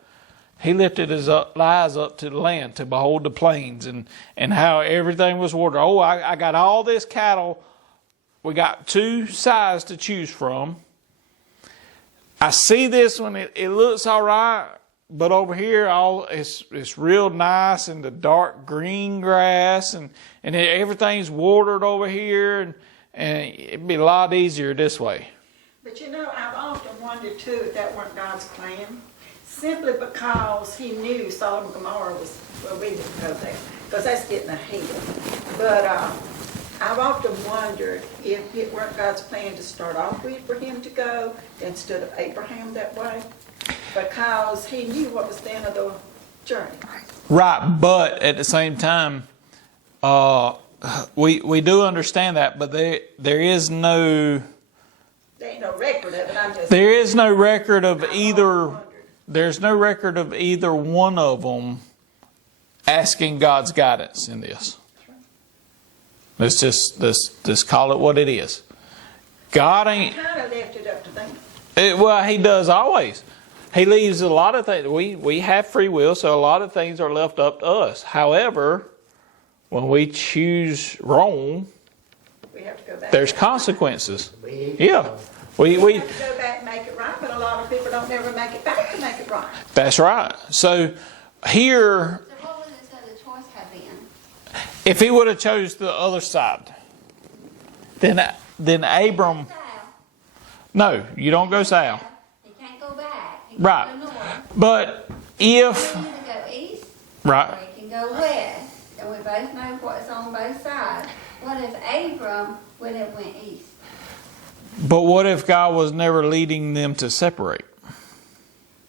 He lifted his eyes up to the land to behold the plains and how everything was watered. Oh, I got all this cattle. We got two sides to choose from. I see this one. It looks all right. But over here, it's real nice, and the dark green grass, and everything's watered over here, and it'd be a lot easier this way. But I've often wondered too if that weren't God's plan, simply because He knew Sodom and Gomorrah was. Well, we didn't go there because that's getting ahead. But I've often wondered if it weren't God's plan to start off with for him to go instead of Abraham that way. Because he knew what was the end of the journey. Right, but at the same time, we do understand that, but there is no... There ain't no record of it. There is no record of either... There's no record of either one of them asking God's guidance in this. Let's just call it what it is. God ain't... He kind of left it up to them. Well, He does always. He leaves a lot of things. We have free will, so a lot of things are left up to us. However, when we choose wrong, we have to go back. There's consequences. Yeah. We have to go back and make it right, but a lot of people don't never make it back to make it right. That's right. So here, So what would this other choice have been? if he would have chose the other side, then Abram. South. No, you don't go south. He can't go back. He can Right. go north. But if He can either go east right, or he can go west. And we both know what's on both sides. What if Abram would have went east? but what if God was never leading them to separate?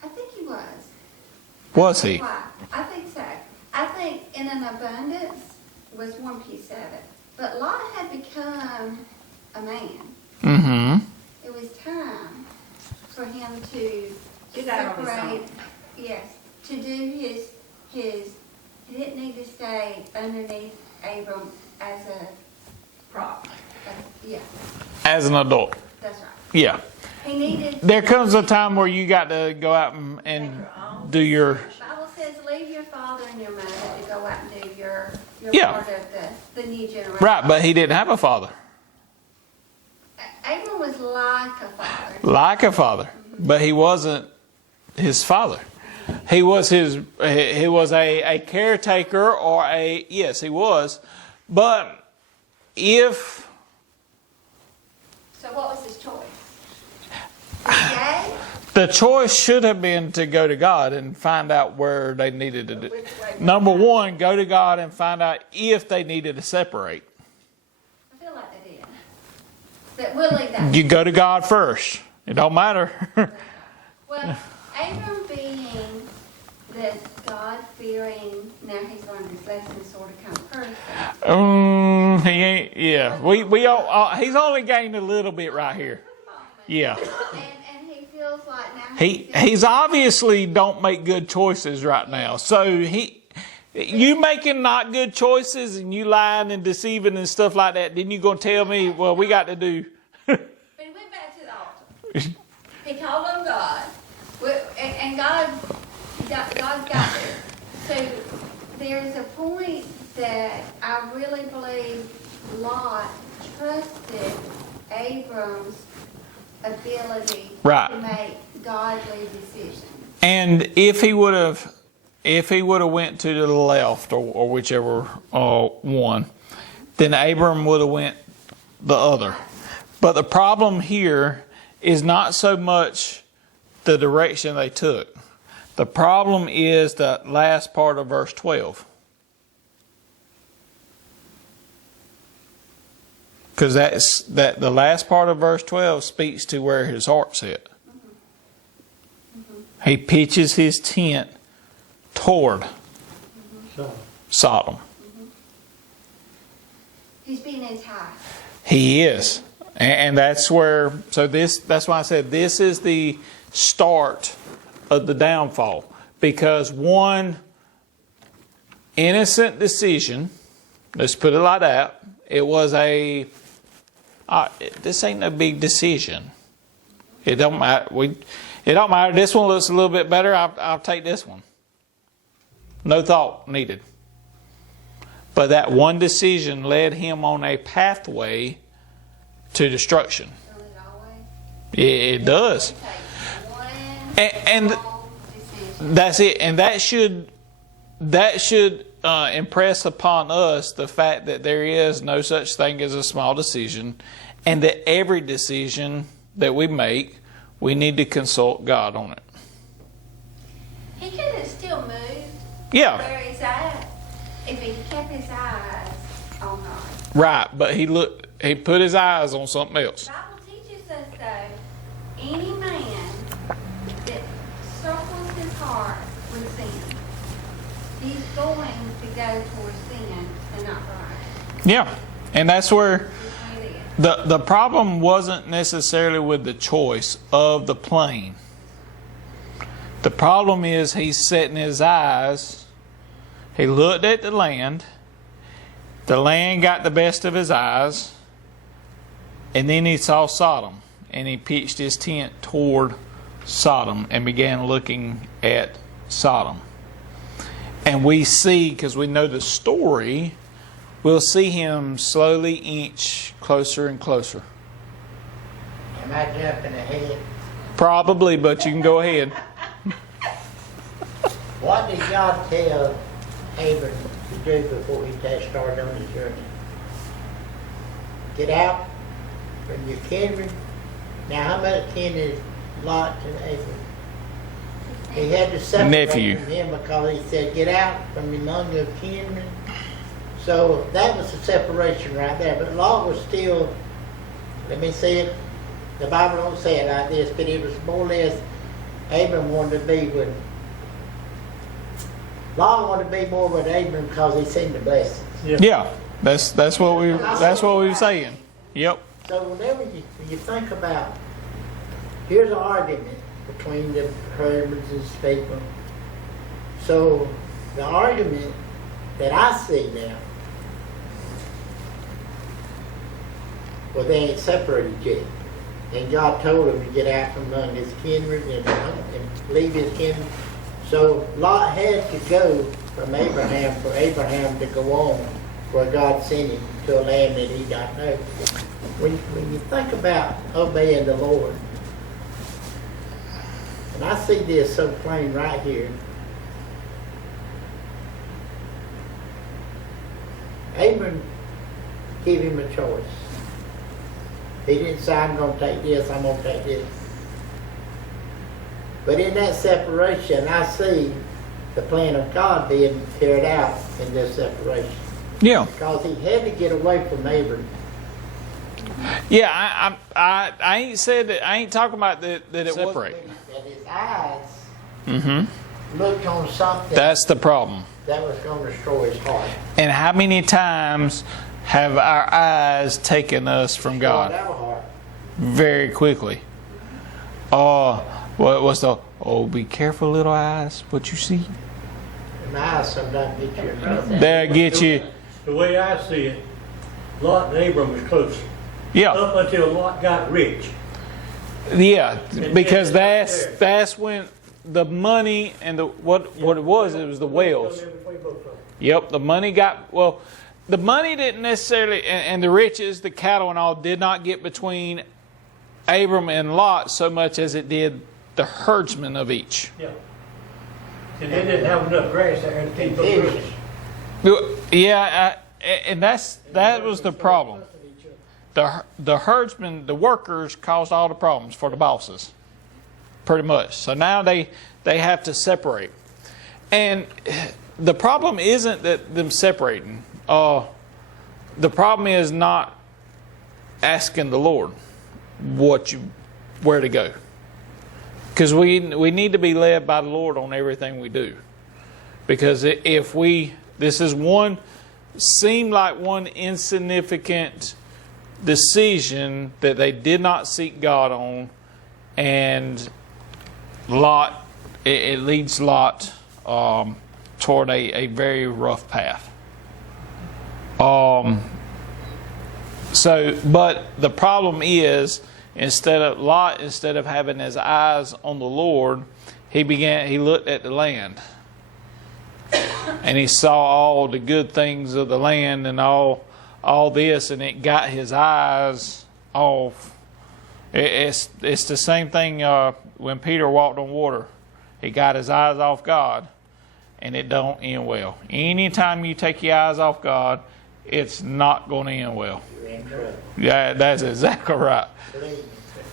I think he was. Was he? Why? I think so. I think in an abundance was one piece of it. But Lot had become a man. Mm-hmm. It was time for him to Get out on his separate. own. Yes, to do his. He didn't need to stay underneath Abram as a. Prop. Yeah, As an adult. that's right. Yeah. He needed. There comes a time where you got to go out and do your... The Bible says, leave your father and your mother to go out and do your Yeah. part of the new generation. Right, but he didn't have a father. Abram was like a father. Like a father. But he wasn't his father. He was a caretaker, or yes, he was. But if So what was his choice? Okay? the choice should have been to go to God and find out where they needed to do. Which way? Number one, go to God and find out if they needed to separate. I feel like they did. But we'll leave that. You go to God first. It don't matter. Well, Abram being this God-fearing, now he's learned his lesson sort of kind of person. He ain't. Yeah, we all. He's only gained a little bit right here. Yeah, And he feels like now he's obviously don't make good choices right now. So you making not good choices and you lying and deceiving and stuff like that. Then you gonna tell me, well, we got to do. But he went back to the altar. He called on God. And God's got there. So there's a point that I really believe Lot trusted Abram's ability Right. to make godly decisions. And if he would have went to the left or whichever one, then Abram would have went the other. But the problem here is not so much the direction they took. The problem is the last part of verse 12. Because the last part of verse 12 speaks to where his heart's at. He pitches his tent toward Sodom. He's being as high. He is. And that's where, that's why I said this is the start of the downfall. Because one innocent decision, let's put it like that, it was this ain't no big decision. It don't matter. It don't matter. This one looks a little bit better. I'll take this one. No thought needed. But that one decision led him on a pathway to destruction. Don't it always? It does. It takes one And wrong decision. that's it. And that should impress upon us the fact that there is no such thing as a small decision, and that every decision that we make, we need to consult God on it. He could have still moved Yeah, where he's at if he kept his eyes on God. right. But he put his eyes on something else. The Bible teaches us, though, any man that circles his heart with sin, he's going to go towards sin and not right. Yeah, and that's where That's what it is. the problem wasn't necessarily with the choice of the plane. The problem is he's setting his eyes. He looked at the land. The land got the best of his eyes. And then he saw Sodom. And he pitched his tent toward Sodom and began looking at Sodom. And we see, because we know the story, we'll see him slowly inch closer and closer. Am I jumping ahead? Probably, but you can go ahead. What did God tell Abram to do before he started on his journey? Get out from your kindred. Now, how much kin is Lot to Abram? He had to separate Nephew. from him because he said, get out from among your kindred. So that was the separation right there. But Lot was still, let me say it, the Bible don't say it like this, but it was more or less, Abram wanted to be with, Lot wanted to be more with Abram because he seen the blessings. Yeah, that's what we were saying. Yep. So whenever you think about, here's an argument between the Hermans and people. So the argument that I see now, well, they ain't separated yet. And God told him to get out from among his kindred and leave his kindred. So Lot had to go from Abraham for Abraham to go on where God sent him to a land that he don't know. When you think about obeying the Lord, and I see this so plain right here, Abram give him a choice. He didn't say, I'm going to take this, I'm going to take this. But in that separation, I see the plan of God being carried out in this separation. Yeah. Because he had to get away from Abram. Yeah, I ain't said that. I ain't talking about that it separate. That his eyes Mm-hmm. looked on something That's the problem. that was going to destroy his heart. And how many times have our eyes taken us from God? Destroyed our heart. Very quickly. What was the? Oh, be careful, little eyes, what you see. And my eyes sometimes get you in trouble. They'll get you. The way I see it, Lot and Abram was close. Yeah, Up until Lot got rich. yeah, because that's when the money and what it was the wells. Yep, the money the money didn't necessarily, and the riches, the cattle and all, did not get between Abram and Lot so much as it did the herdsmen of each. Yeah. And they didn't have enough grass there to keep those rich. Yeah, and that was the problem. The herdsmen, the workers, caused all the problems for the bosses, pretty much. So now they have to separate, and the problem isn't that them separating. The problem is not asking the Lord where to go, because we need to be led by the Lord on everything we do. Because this is one insignificant decision that they did not seek God on, and Lot, it leads Lot toward a very rough path. But the problem is, instead of having his eyes on the Lord, he looked at the land. And he saw all the good things of the land and all this, and it got his eyes off. It's the same thing when Peter walked on water. He got his eyes off God, and it don't end well. Anytime you take your eyes off God, it's not going to end well. You're in trouble. Yeah, that's exactly right.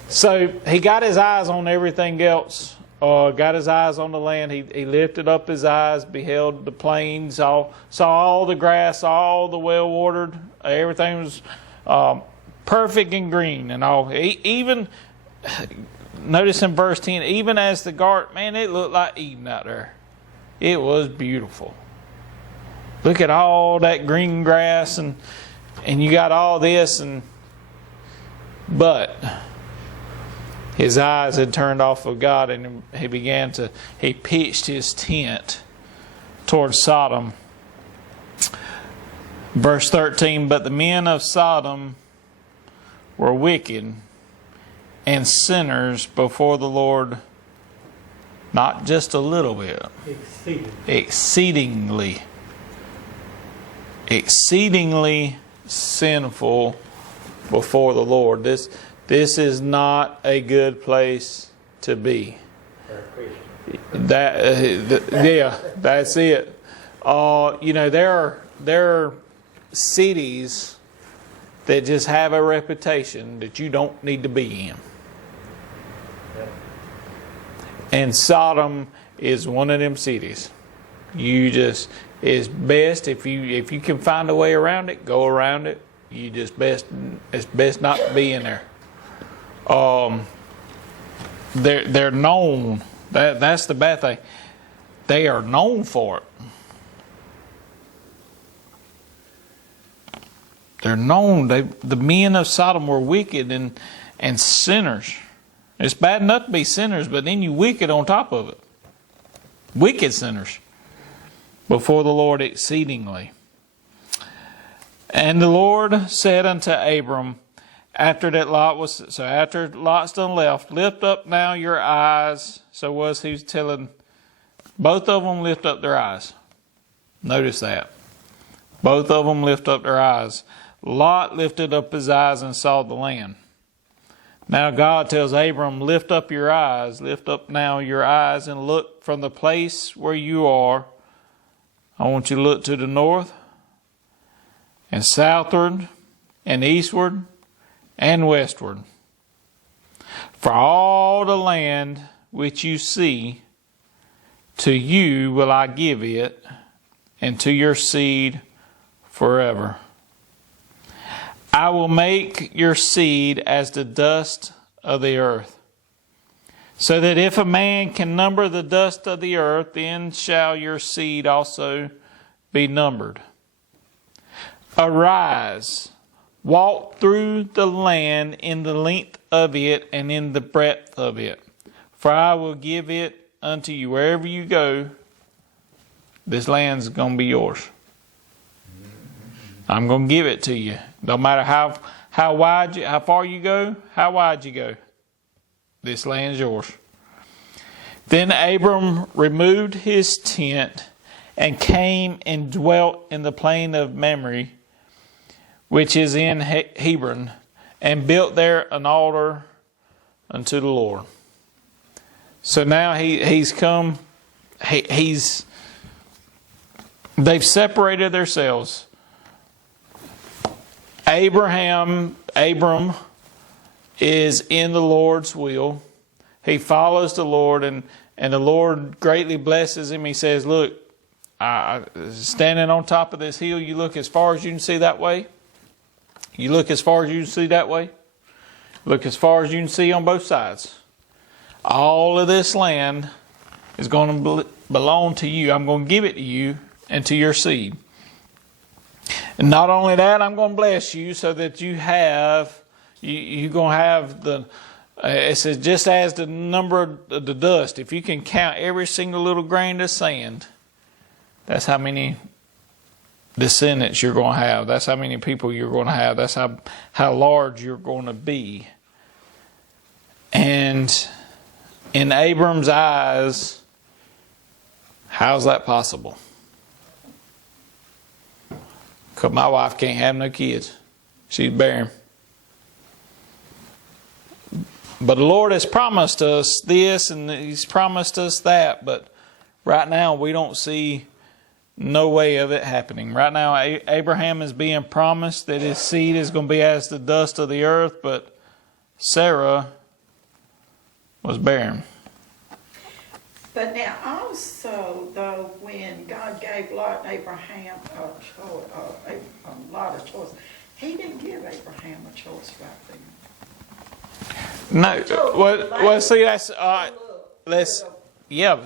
So he got his eyes on everything else. Got his eyes on the land. He lifted up his eyes, beheld the plains, saw all the grass, all the well-watered. Everything was perfect and green and all. Even, notice in verse 10, even as the garden, man, it looked like Eden out there. It was beautiful. Look at all that green grass and you got all this, but his eyes had turned off of God, and he pitched his tent towards Sodom. Verse 13, but the men of Sodom were wicked and sinners before the Lord, not just a little bit, exceedingly sinful before the Lord. This is not a good place to be. That's it. There are cities that just have a reputation that you don't need to be in. And Sodom is one of them cities. It's best if you can find a way around it, go around it. It's best not to be in there. They're known. That's the bad thing. They are known for it. They're known. The men of Sodom were wicked and sinners. It's bad enough to be sinners, but then you wicked on top of it. Wicked sinners before the Lord exceedingly. And the Lord said unto Abram, after Lot's done left, lift up now your eyes. So he was telling both of them lift up their eyes. Notice that. Both of them lift up their eyes. Lot lifted up his eyes and saw the land. Now God tells Abram, lift up your eyes. Lift up now your eyes and look from the place where you are. I want you to look to the north and southward and eastward and westward. For all the land which you see, to you will I give it, and to your seed forever. I will make your seed as the dust of the earth, so that if a man can number the dust of the earth, then shall your seed also be numbered. Arise, walk through the land in the length of it and in the breadth of it, for I will give it unto you. Wherever you go, this land's going to be yours. I'm going to give it to you. No matter how far you go, how wide you go, this land's yours. Then Abram removed his tent and came and dwelt in the plain of Mamre, which is in Hebron, and built there an altar unto the Lord. So now he's come. They've separated themselves. Abram is in the Lord's will. He follows the Lord, and the Lord greatly blesses him. He says, look, standing on top of this hill, you look as far as you can see that way. You look as far as you can see that way. Look as far as you can see on both sides. All of this land is going to belong to you. I'm going to give it to you and to your seed. And not only that, I'm going to bless you so that you're going to have it says just as the number of the dust. If you can count every single little grain of sand, that's how many descendants you're going to have. That's how many people you're going to have. That's how large you're going to be. And in Abram's eyes, how's that possible? Because my wife can't have no kids. She's barren. But the Lord has promised us this and He's promised us that. But right now we don't see no way of it happening. Right now Abraham is being promised that his seed is going to be as the dust of the earth. But Sarah was barren. But now also, though, when God gave Lot and Abraham a lot of choice, He didn't give Abraham a choice right there. No, well, see, that's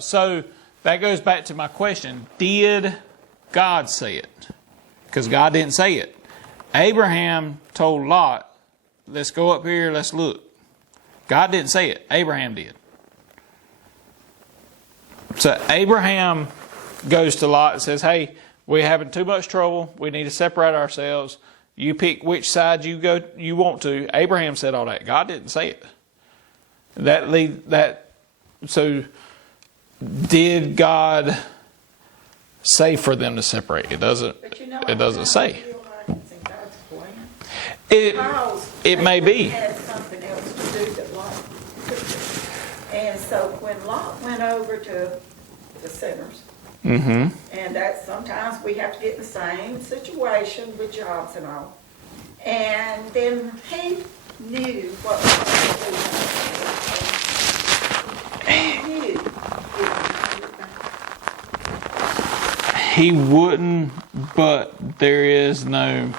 so that goes back to my question. Did God say it? Because God didn't say it. Abraham told Lot, let's go up here, let's look. God didn't say it. Abraham did. So Abraham goes to Lot and says, hey, we're having too much trouble. We need to separate ourselves. You pick which side you want to. Abraham said all that. God didn't say it. So did God say for them to separate? It doesn't. It doesn't say. It may be. Had something else to do that Lot couldn't. And so when Lot went over to the sinners, and that sometimes we have to get in the same situation with jobs and all, and then he knew what was going to do. He wouldn't, but there is no.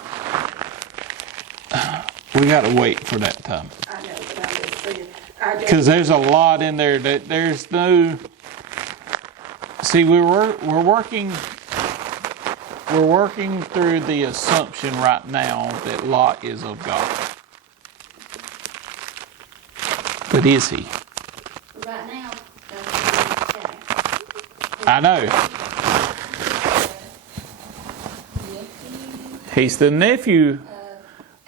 We got to wait for that time. I know, but I'm just saying. Because there's a lot in there that there's no. See, we're working through the assumption right now that Lot is of God. But is he? Right now, that's what I'm saying. I know. He's the nephew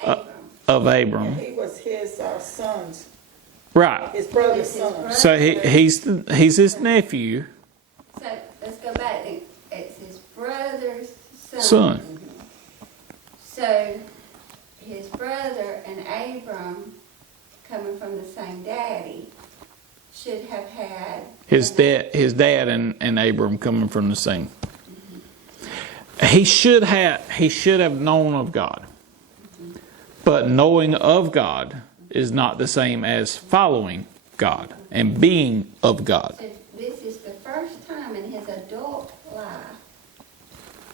of Abram. He was his son's, Right. his brother's son. So he's his nephew. So let's go back. It's his brother's son. Son. So his brother and Abram, coming from the same daddy, should have had His dad and Abram coming from the same. He should have known of God. But knowing of God is not the same as following God and being of God. So this is the first time in his adult life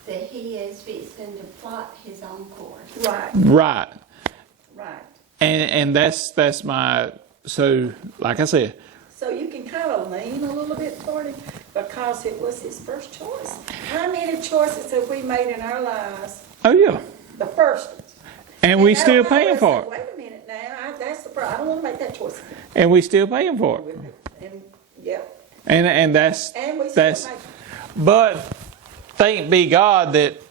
that he is fixing to plot his own course. Right, Right. right. And that's my, so like I said, So you can kind of lean a little bit toward him because it was his first choice. How many choices have we made in our lives? oh yeah. The first ones. And we And still now paying I for say, it. Wait a minute now, that's the problem. I don't want to make that choice. And we still paying for it. And, yeah, And that's, and we still that's, make but thank be God that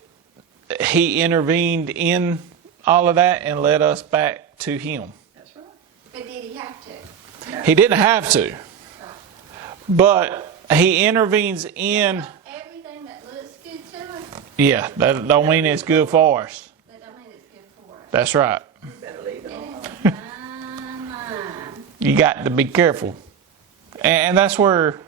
he intervened in all of that and led us back to him. That's right. But did he have to? He didn't have to, but he intervenes in, Everything that looks good to us, yeah, that don't mean it's good for us. that don't mean it's good for us. That's right. You better leave it And alone. it's fine. You got to be careful. And that's where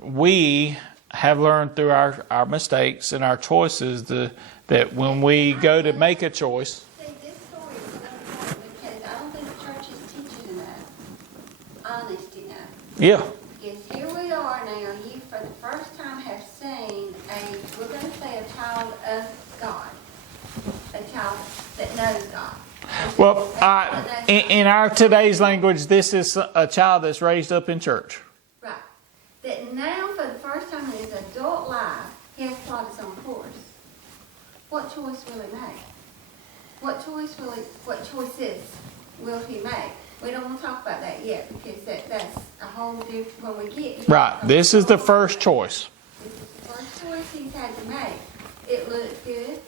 we have learned through our mistakes and our choices that when we go to make a choice. See, this story is so important because I don't think the church is teaching enough, honest enough. Yeah. Because here we are now, you for the first time have seen we're going to say a child of God. A child that knows God. Well, That knows God. in our today's language, this is a child that's raised up in church. Right. That now for the first time in his adult life, he has plotted his own course. What choice will he make? What choices will he make? We don't want to talk about that yet because that's a whole different, when we get here. Right. This is the first choice. This is the first choice he's had to make. It looks good.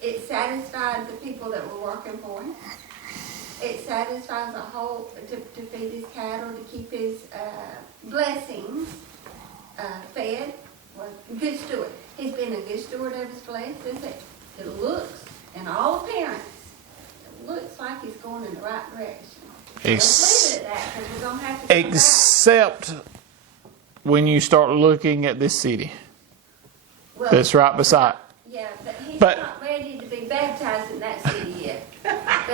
It satisfied the people that were working for him. It satisfies the whole, to feed his cattle, to keep his blessings fed. Well, good steward. He's been a good steward of his blessings. It looks, in all appearance, it looks like he's going in the right direction. Let's leave it at that because we're going to have to come back. Except when you start looking at this city Well, that's right beside. yeah, but he's But- not ready to be baptized in that city yet.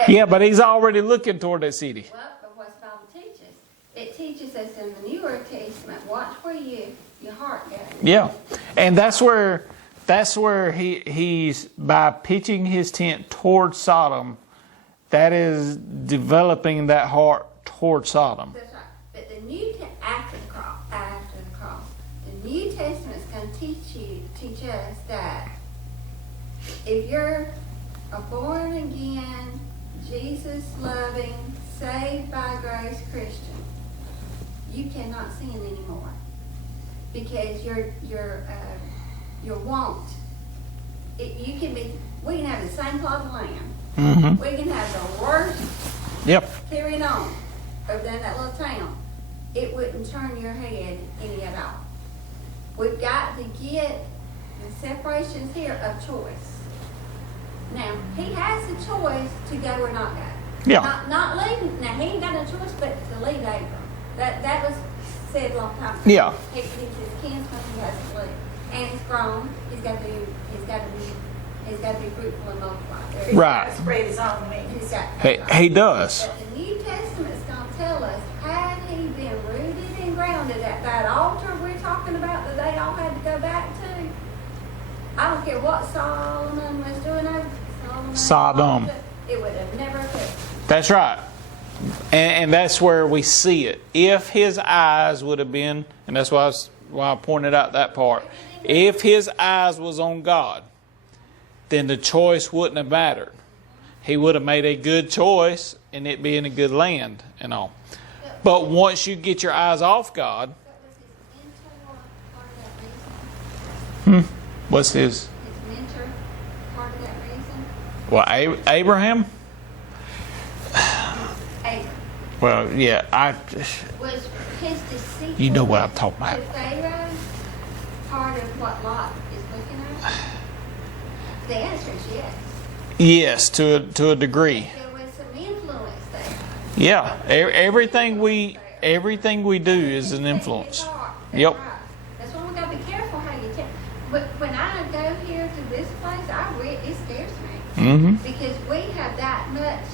Yeah, but he's already looking toward that city. Well, but what's the Bible teaches? It teaches us in the Newer Testament, watch where your heart goes. Yeah. And that's where he's by pitching his tent toward Sodom, that is developing that heart toward Sodom. That's right. But the after the cross, the New Testament's going to teach us that if you're a born again, Jesus loving, saved by grace Christian, you cannot sin anymore because your want. We can have the same plot of land. Mm-hmm. We can have the worst Yep. carrying on over there in that little town. It wouldn't turn your head any at all. We've got to get the separations here of choice. Now, he has the choice to go or not go. Yeah. Not leave. Now, he ain't got no choice but to leave Abram. That was said a long time ago. Yeah. He's his kinsman, he has to leave. And he's grown. He's got to be fruitful and multiply. There he Right. Spread his own wings. He's got, He does. but the New Testament's going to tell us, had he been rooted and grounded at that altar we're talking about that they all had to go back to, I don't care what Solomon was doing over Sodom. it would have never occurred. That's right. And that's where we see it. If his eyes would have been, and that's why I pointed out that part, if his eyes was on God, then the choice wouldn't have mattered. He would have made a good choice in it being a good land and all. But once you get your eyes off God, But was his mentor part of that reason? what's his? His mentor part of that reason? Well, Abraham? Abram. Well, yeah, Was his deceitfulness you know what I'm talking about. to Pharaoh part of what Lot is looking at? The answer is yes. Yes, to a degree. There was some influence there. Yeah, everything we do is an influence. Yep. That's why we gotta be careful how you tell. But when I go here to this place, it scares me. Mm-hmm. Because we have that much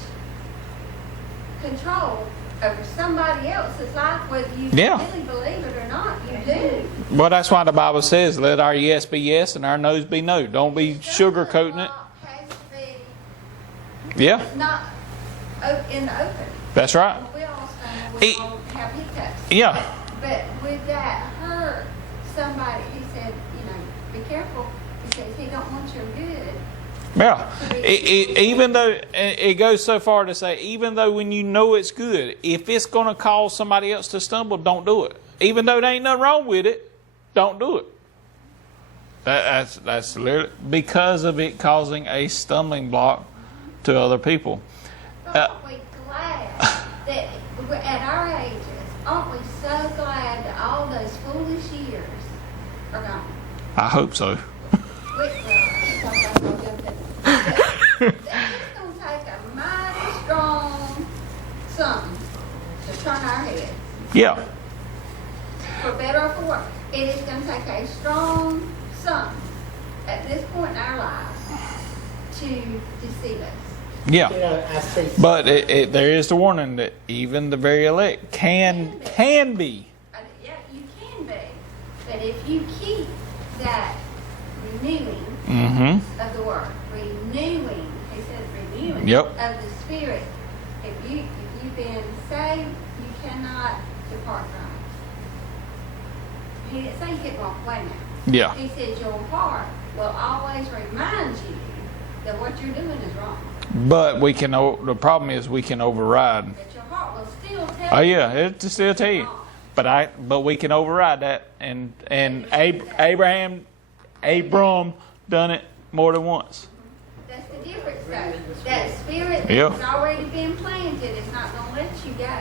control over somebody else's life, whether you Yeah. really believe it or not. You do. Well, that's why the Bible says, let our yes be yes and our no's be no. Don't be sugarcoating it. Has to be Yeah, not in the open. that's right. We all stumble, we It- all have hiccups. Yeah, But with that hurt somebody, he said, you know, be careful, because he don't want your good. yeah. Even though it goes so far to say, even though when you know it's good, if it's going to cause somebody else to stumble, don't do it. Even though there ain't nothing wrong with it, don't do it. That's literally because of it causing a stumbling block to other people. But aren't we glad that we're at our ages, aren't we so glad that all those foolish years are gone? I hope so. That's just gonna take a mighty strong something to turn our heads, Yeah, for better or for worse. It is gonna take a strong something at this point in our lives to deceive us. yeah. You know, I see. But there is the warning that even the very elect can be. Yeah, you can be, but if you keep that renewing Mm-hmm. of the word, renewing, he says renewing Yep. of the spirit. If you've been saved, you cannot depart from it. He didn't say you could walk away now. Yeah. He said your heart will always remind you that what you're doing is wrong. But we can. The problem is we can override. That your heart will still tell Oh you. yeah, it still tell you. But we can override that, and Abram done it more than once. That's the difference, though. That spirit Yeah. that's already been planted is not going to let you go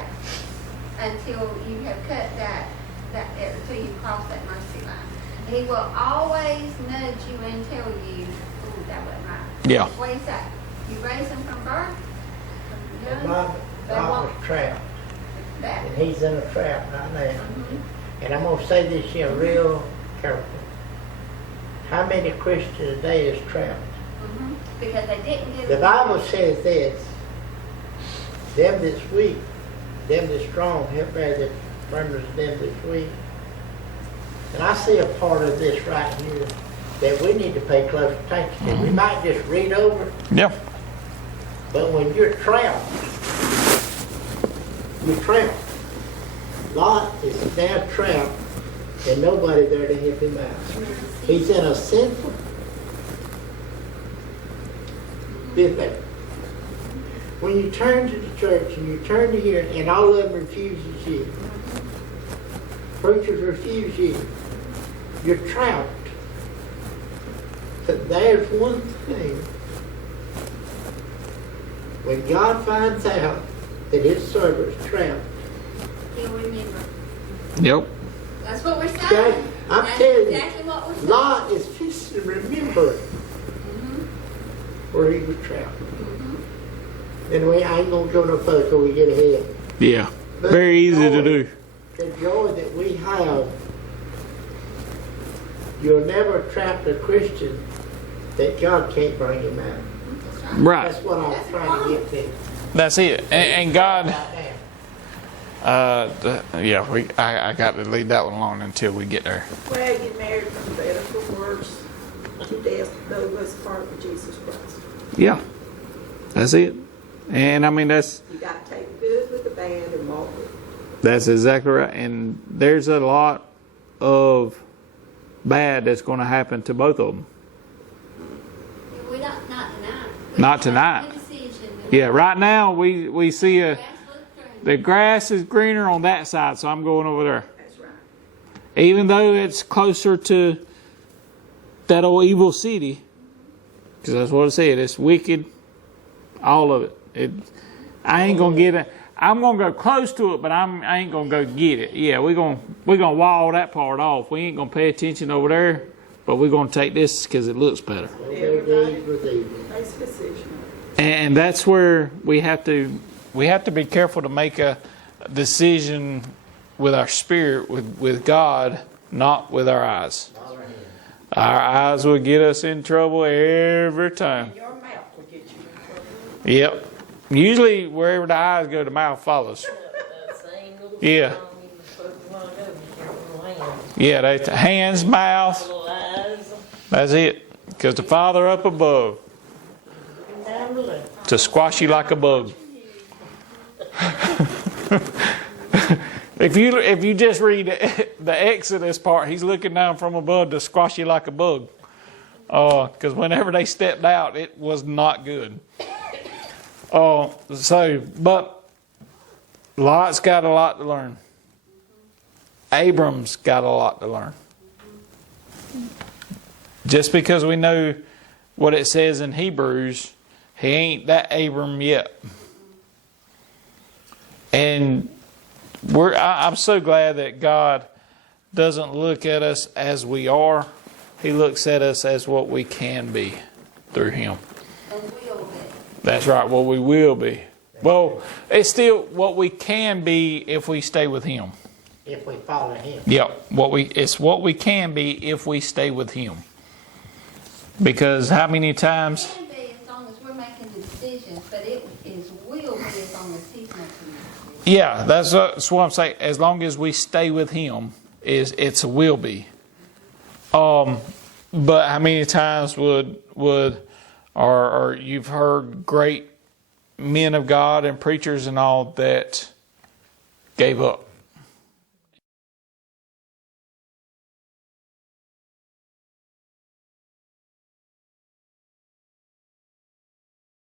until you have cut that until you cross that mercy line. He will always nudge you and tell you, "Ooh, that wasn't right." Yeah. What do you say? You raise them from birth, from young, My they dog won't. was trapped, That. and he's in a trap right now. Mhm. And I'm gonna say this here real careful. How many Christians today is trapped? Mhm. Because they didn't get The Bible says this: them that's weak, them that's strong, help bear the firmness of them that's weak. And I see a part of this right here that we need to pay close attention to. We might just read over it, Yeah. but when you're trapped, you're trapped. Lot is now trapped, and nobody there to help him out. He's in a sinful business. When you turn to the church and you turn to here, and all of them refuses you, preachers refuse you, you're trapped. But there's one thing. When God finds out that his servant's trapped, He'll remember. Yep. That's what we're saying. okay? I'm That's telling exactly what we're you, saying. Lot is fixing to remember Mhm. where he was trapped. Mhm. Anyway, I ain't gonna go no further till we get ahead. Yeah. But Very easy to joy- do. The joy that we have, you'll never trap a Christian that God can't bring him out. That's right. Right. That's what I was trying to get to. That's it. And God. Right now. Yeah. I got to leave that one alone until we get there. Well, get married from better for worse to death, though was part of Jesus Christ. Yeah. That's it. And I mean that's You got to take the good with the bad and walk with it. That's exactly right. And there's a lot of bad that's going to happen to both of them. We don't, not tonight. Not tonight. Make a decision. Yeah, right now we see Grass look green. the grass is greener on that side, so I'm going over there. That's right. Even though it's closer to that old evil city, because that's what it said. It's wicked, all of it. I ain't gonna get it. I'm gonna go close to it, but I ain't gonna go get it. Yeah, we're gonna wall that part off. We ain't gonna pay attention over there, but we're gonna take this because it looks better. Their deeds was evil. Makes a decision. And that's where we have to be careful to make a decision with our spirit, with God, not with our eyes. Our eyes will get us in trouble every time. Your mouth will get Yep. Usually wherever the eyes go, the mouth follows. That same little Yeah. song you spoke a while ago, your little hands, Yeah, they hands, mouth. little eyes, That's it. Because the Father up above looking down below. to squash you like a bug. If you just read the Exodus part, he's looking down from above to squash you like a bug. Because whenever they stepped out, it was not good. But Lot's got a lot to learn. Abram's got a lot to learn. Just because we know what it says in Hebrews, he ain't that Abram yet. And I'm so glad that God doesn't look at us as we are. He looks at us as what we can be through Him. And will be. That's right, what we will be. Well, it's still what we can be if we stay with Him. If we follow Him. Yep, it's what we can be if we stay with Him. Because how many times? It can be as long as we're making decisions, but it is will be as long as He's making decisions. Yeah, that's what I'm saying. As long as we stay with Him, it's a will be. But how many times would or you've heard great men of God and preachers and all that gave up?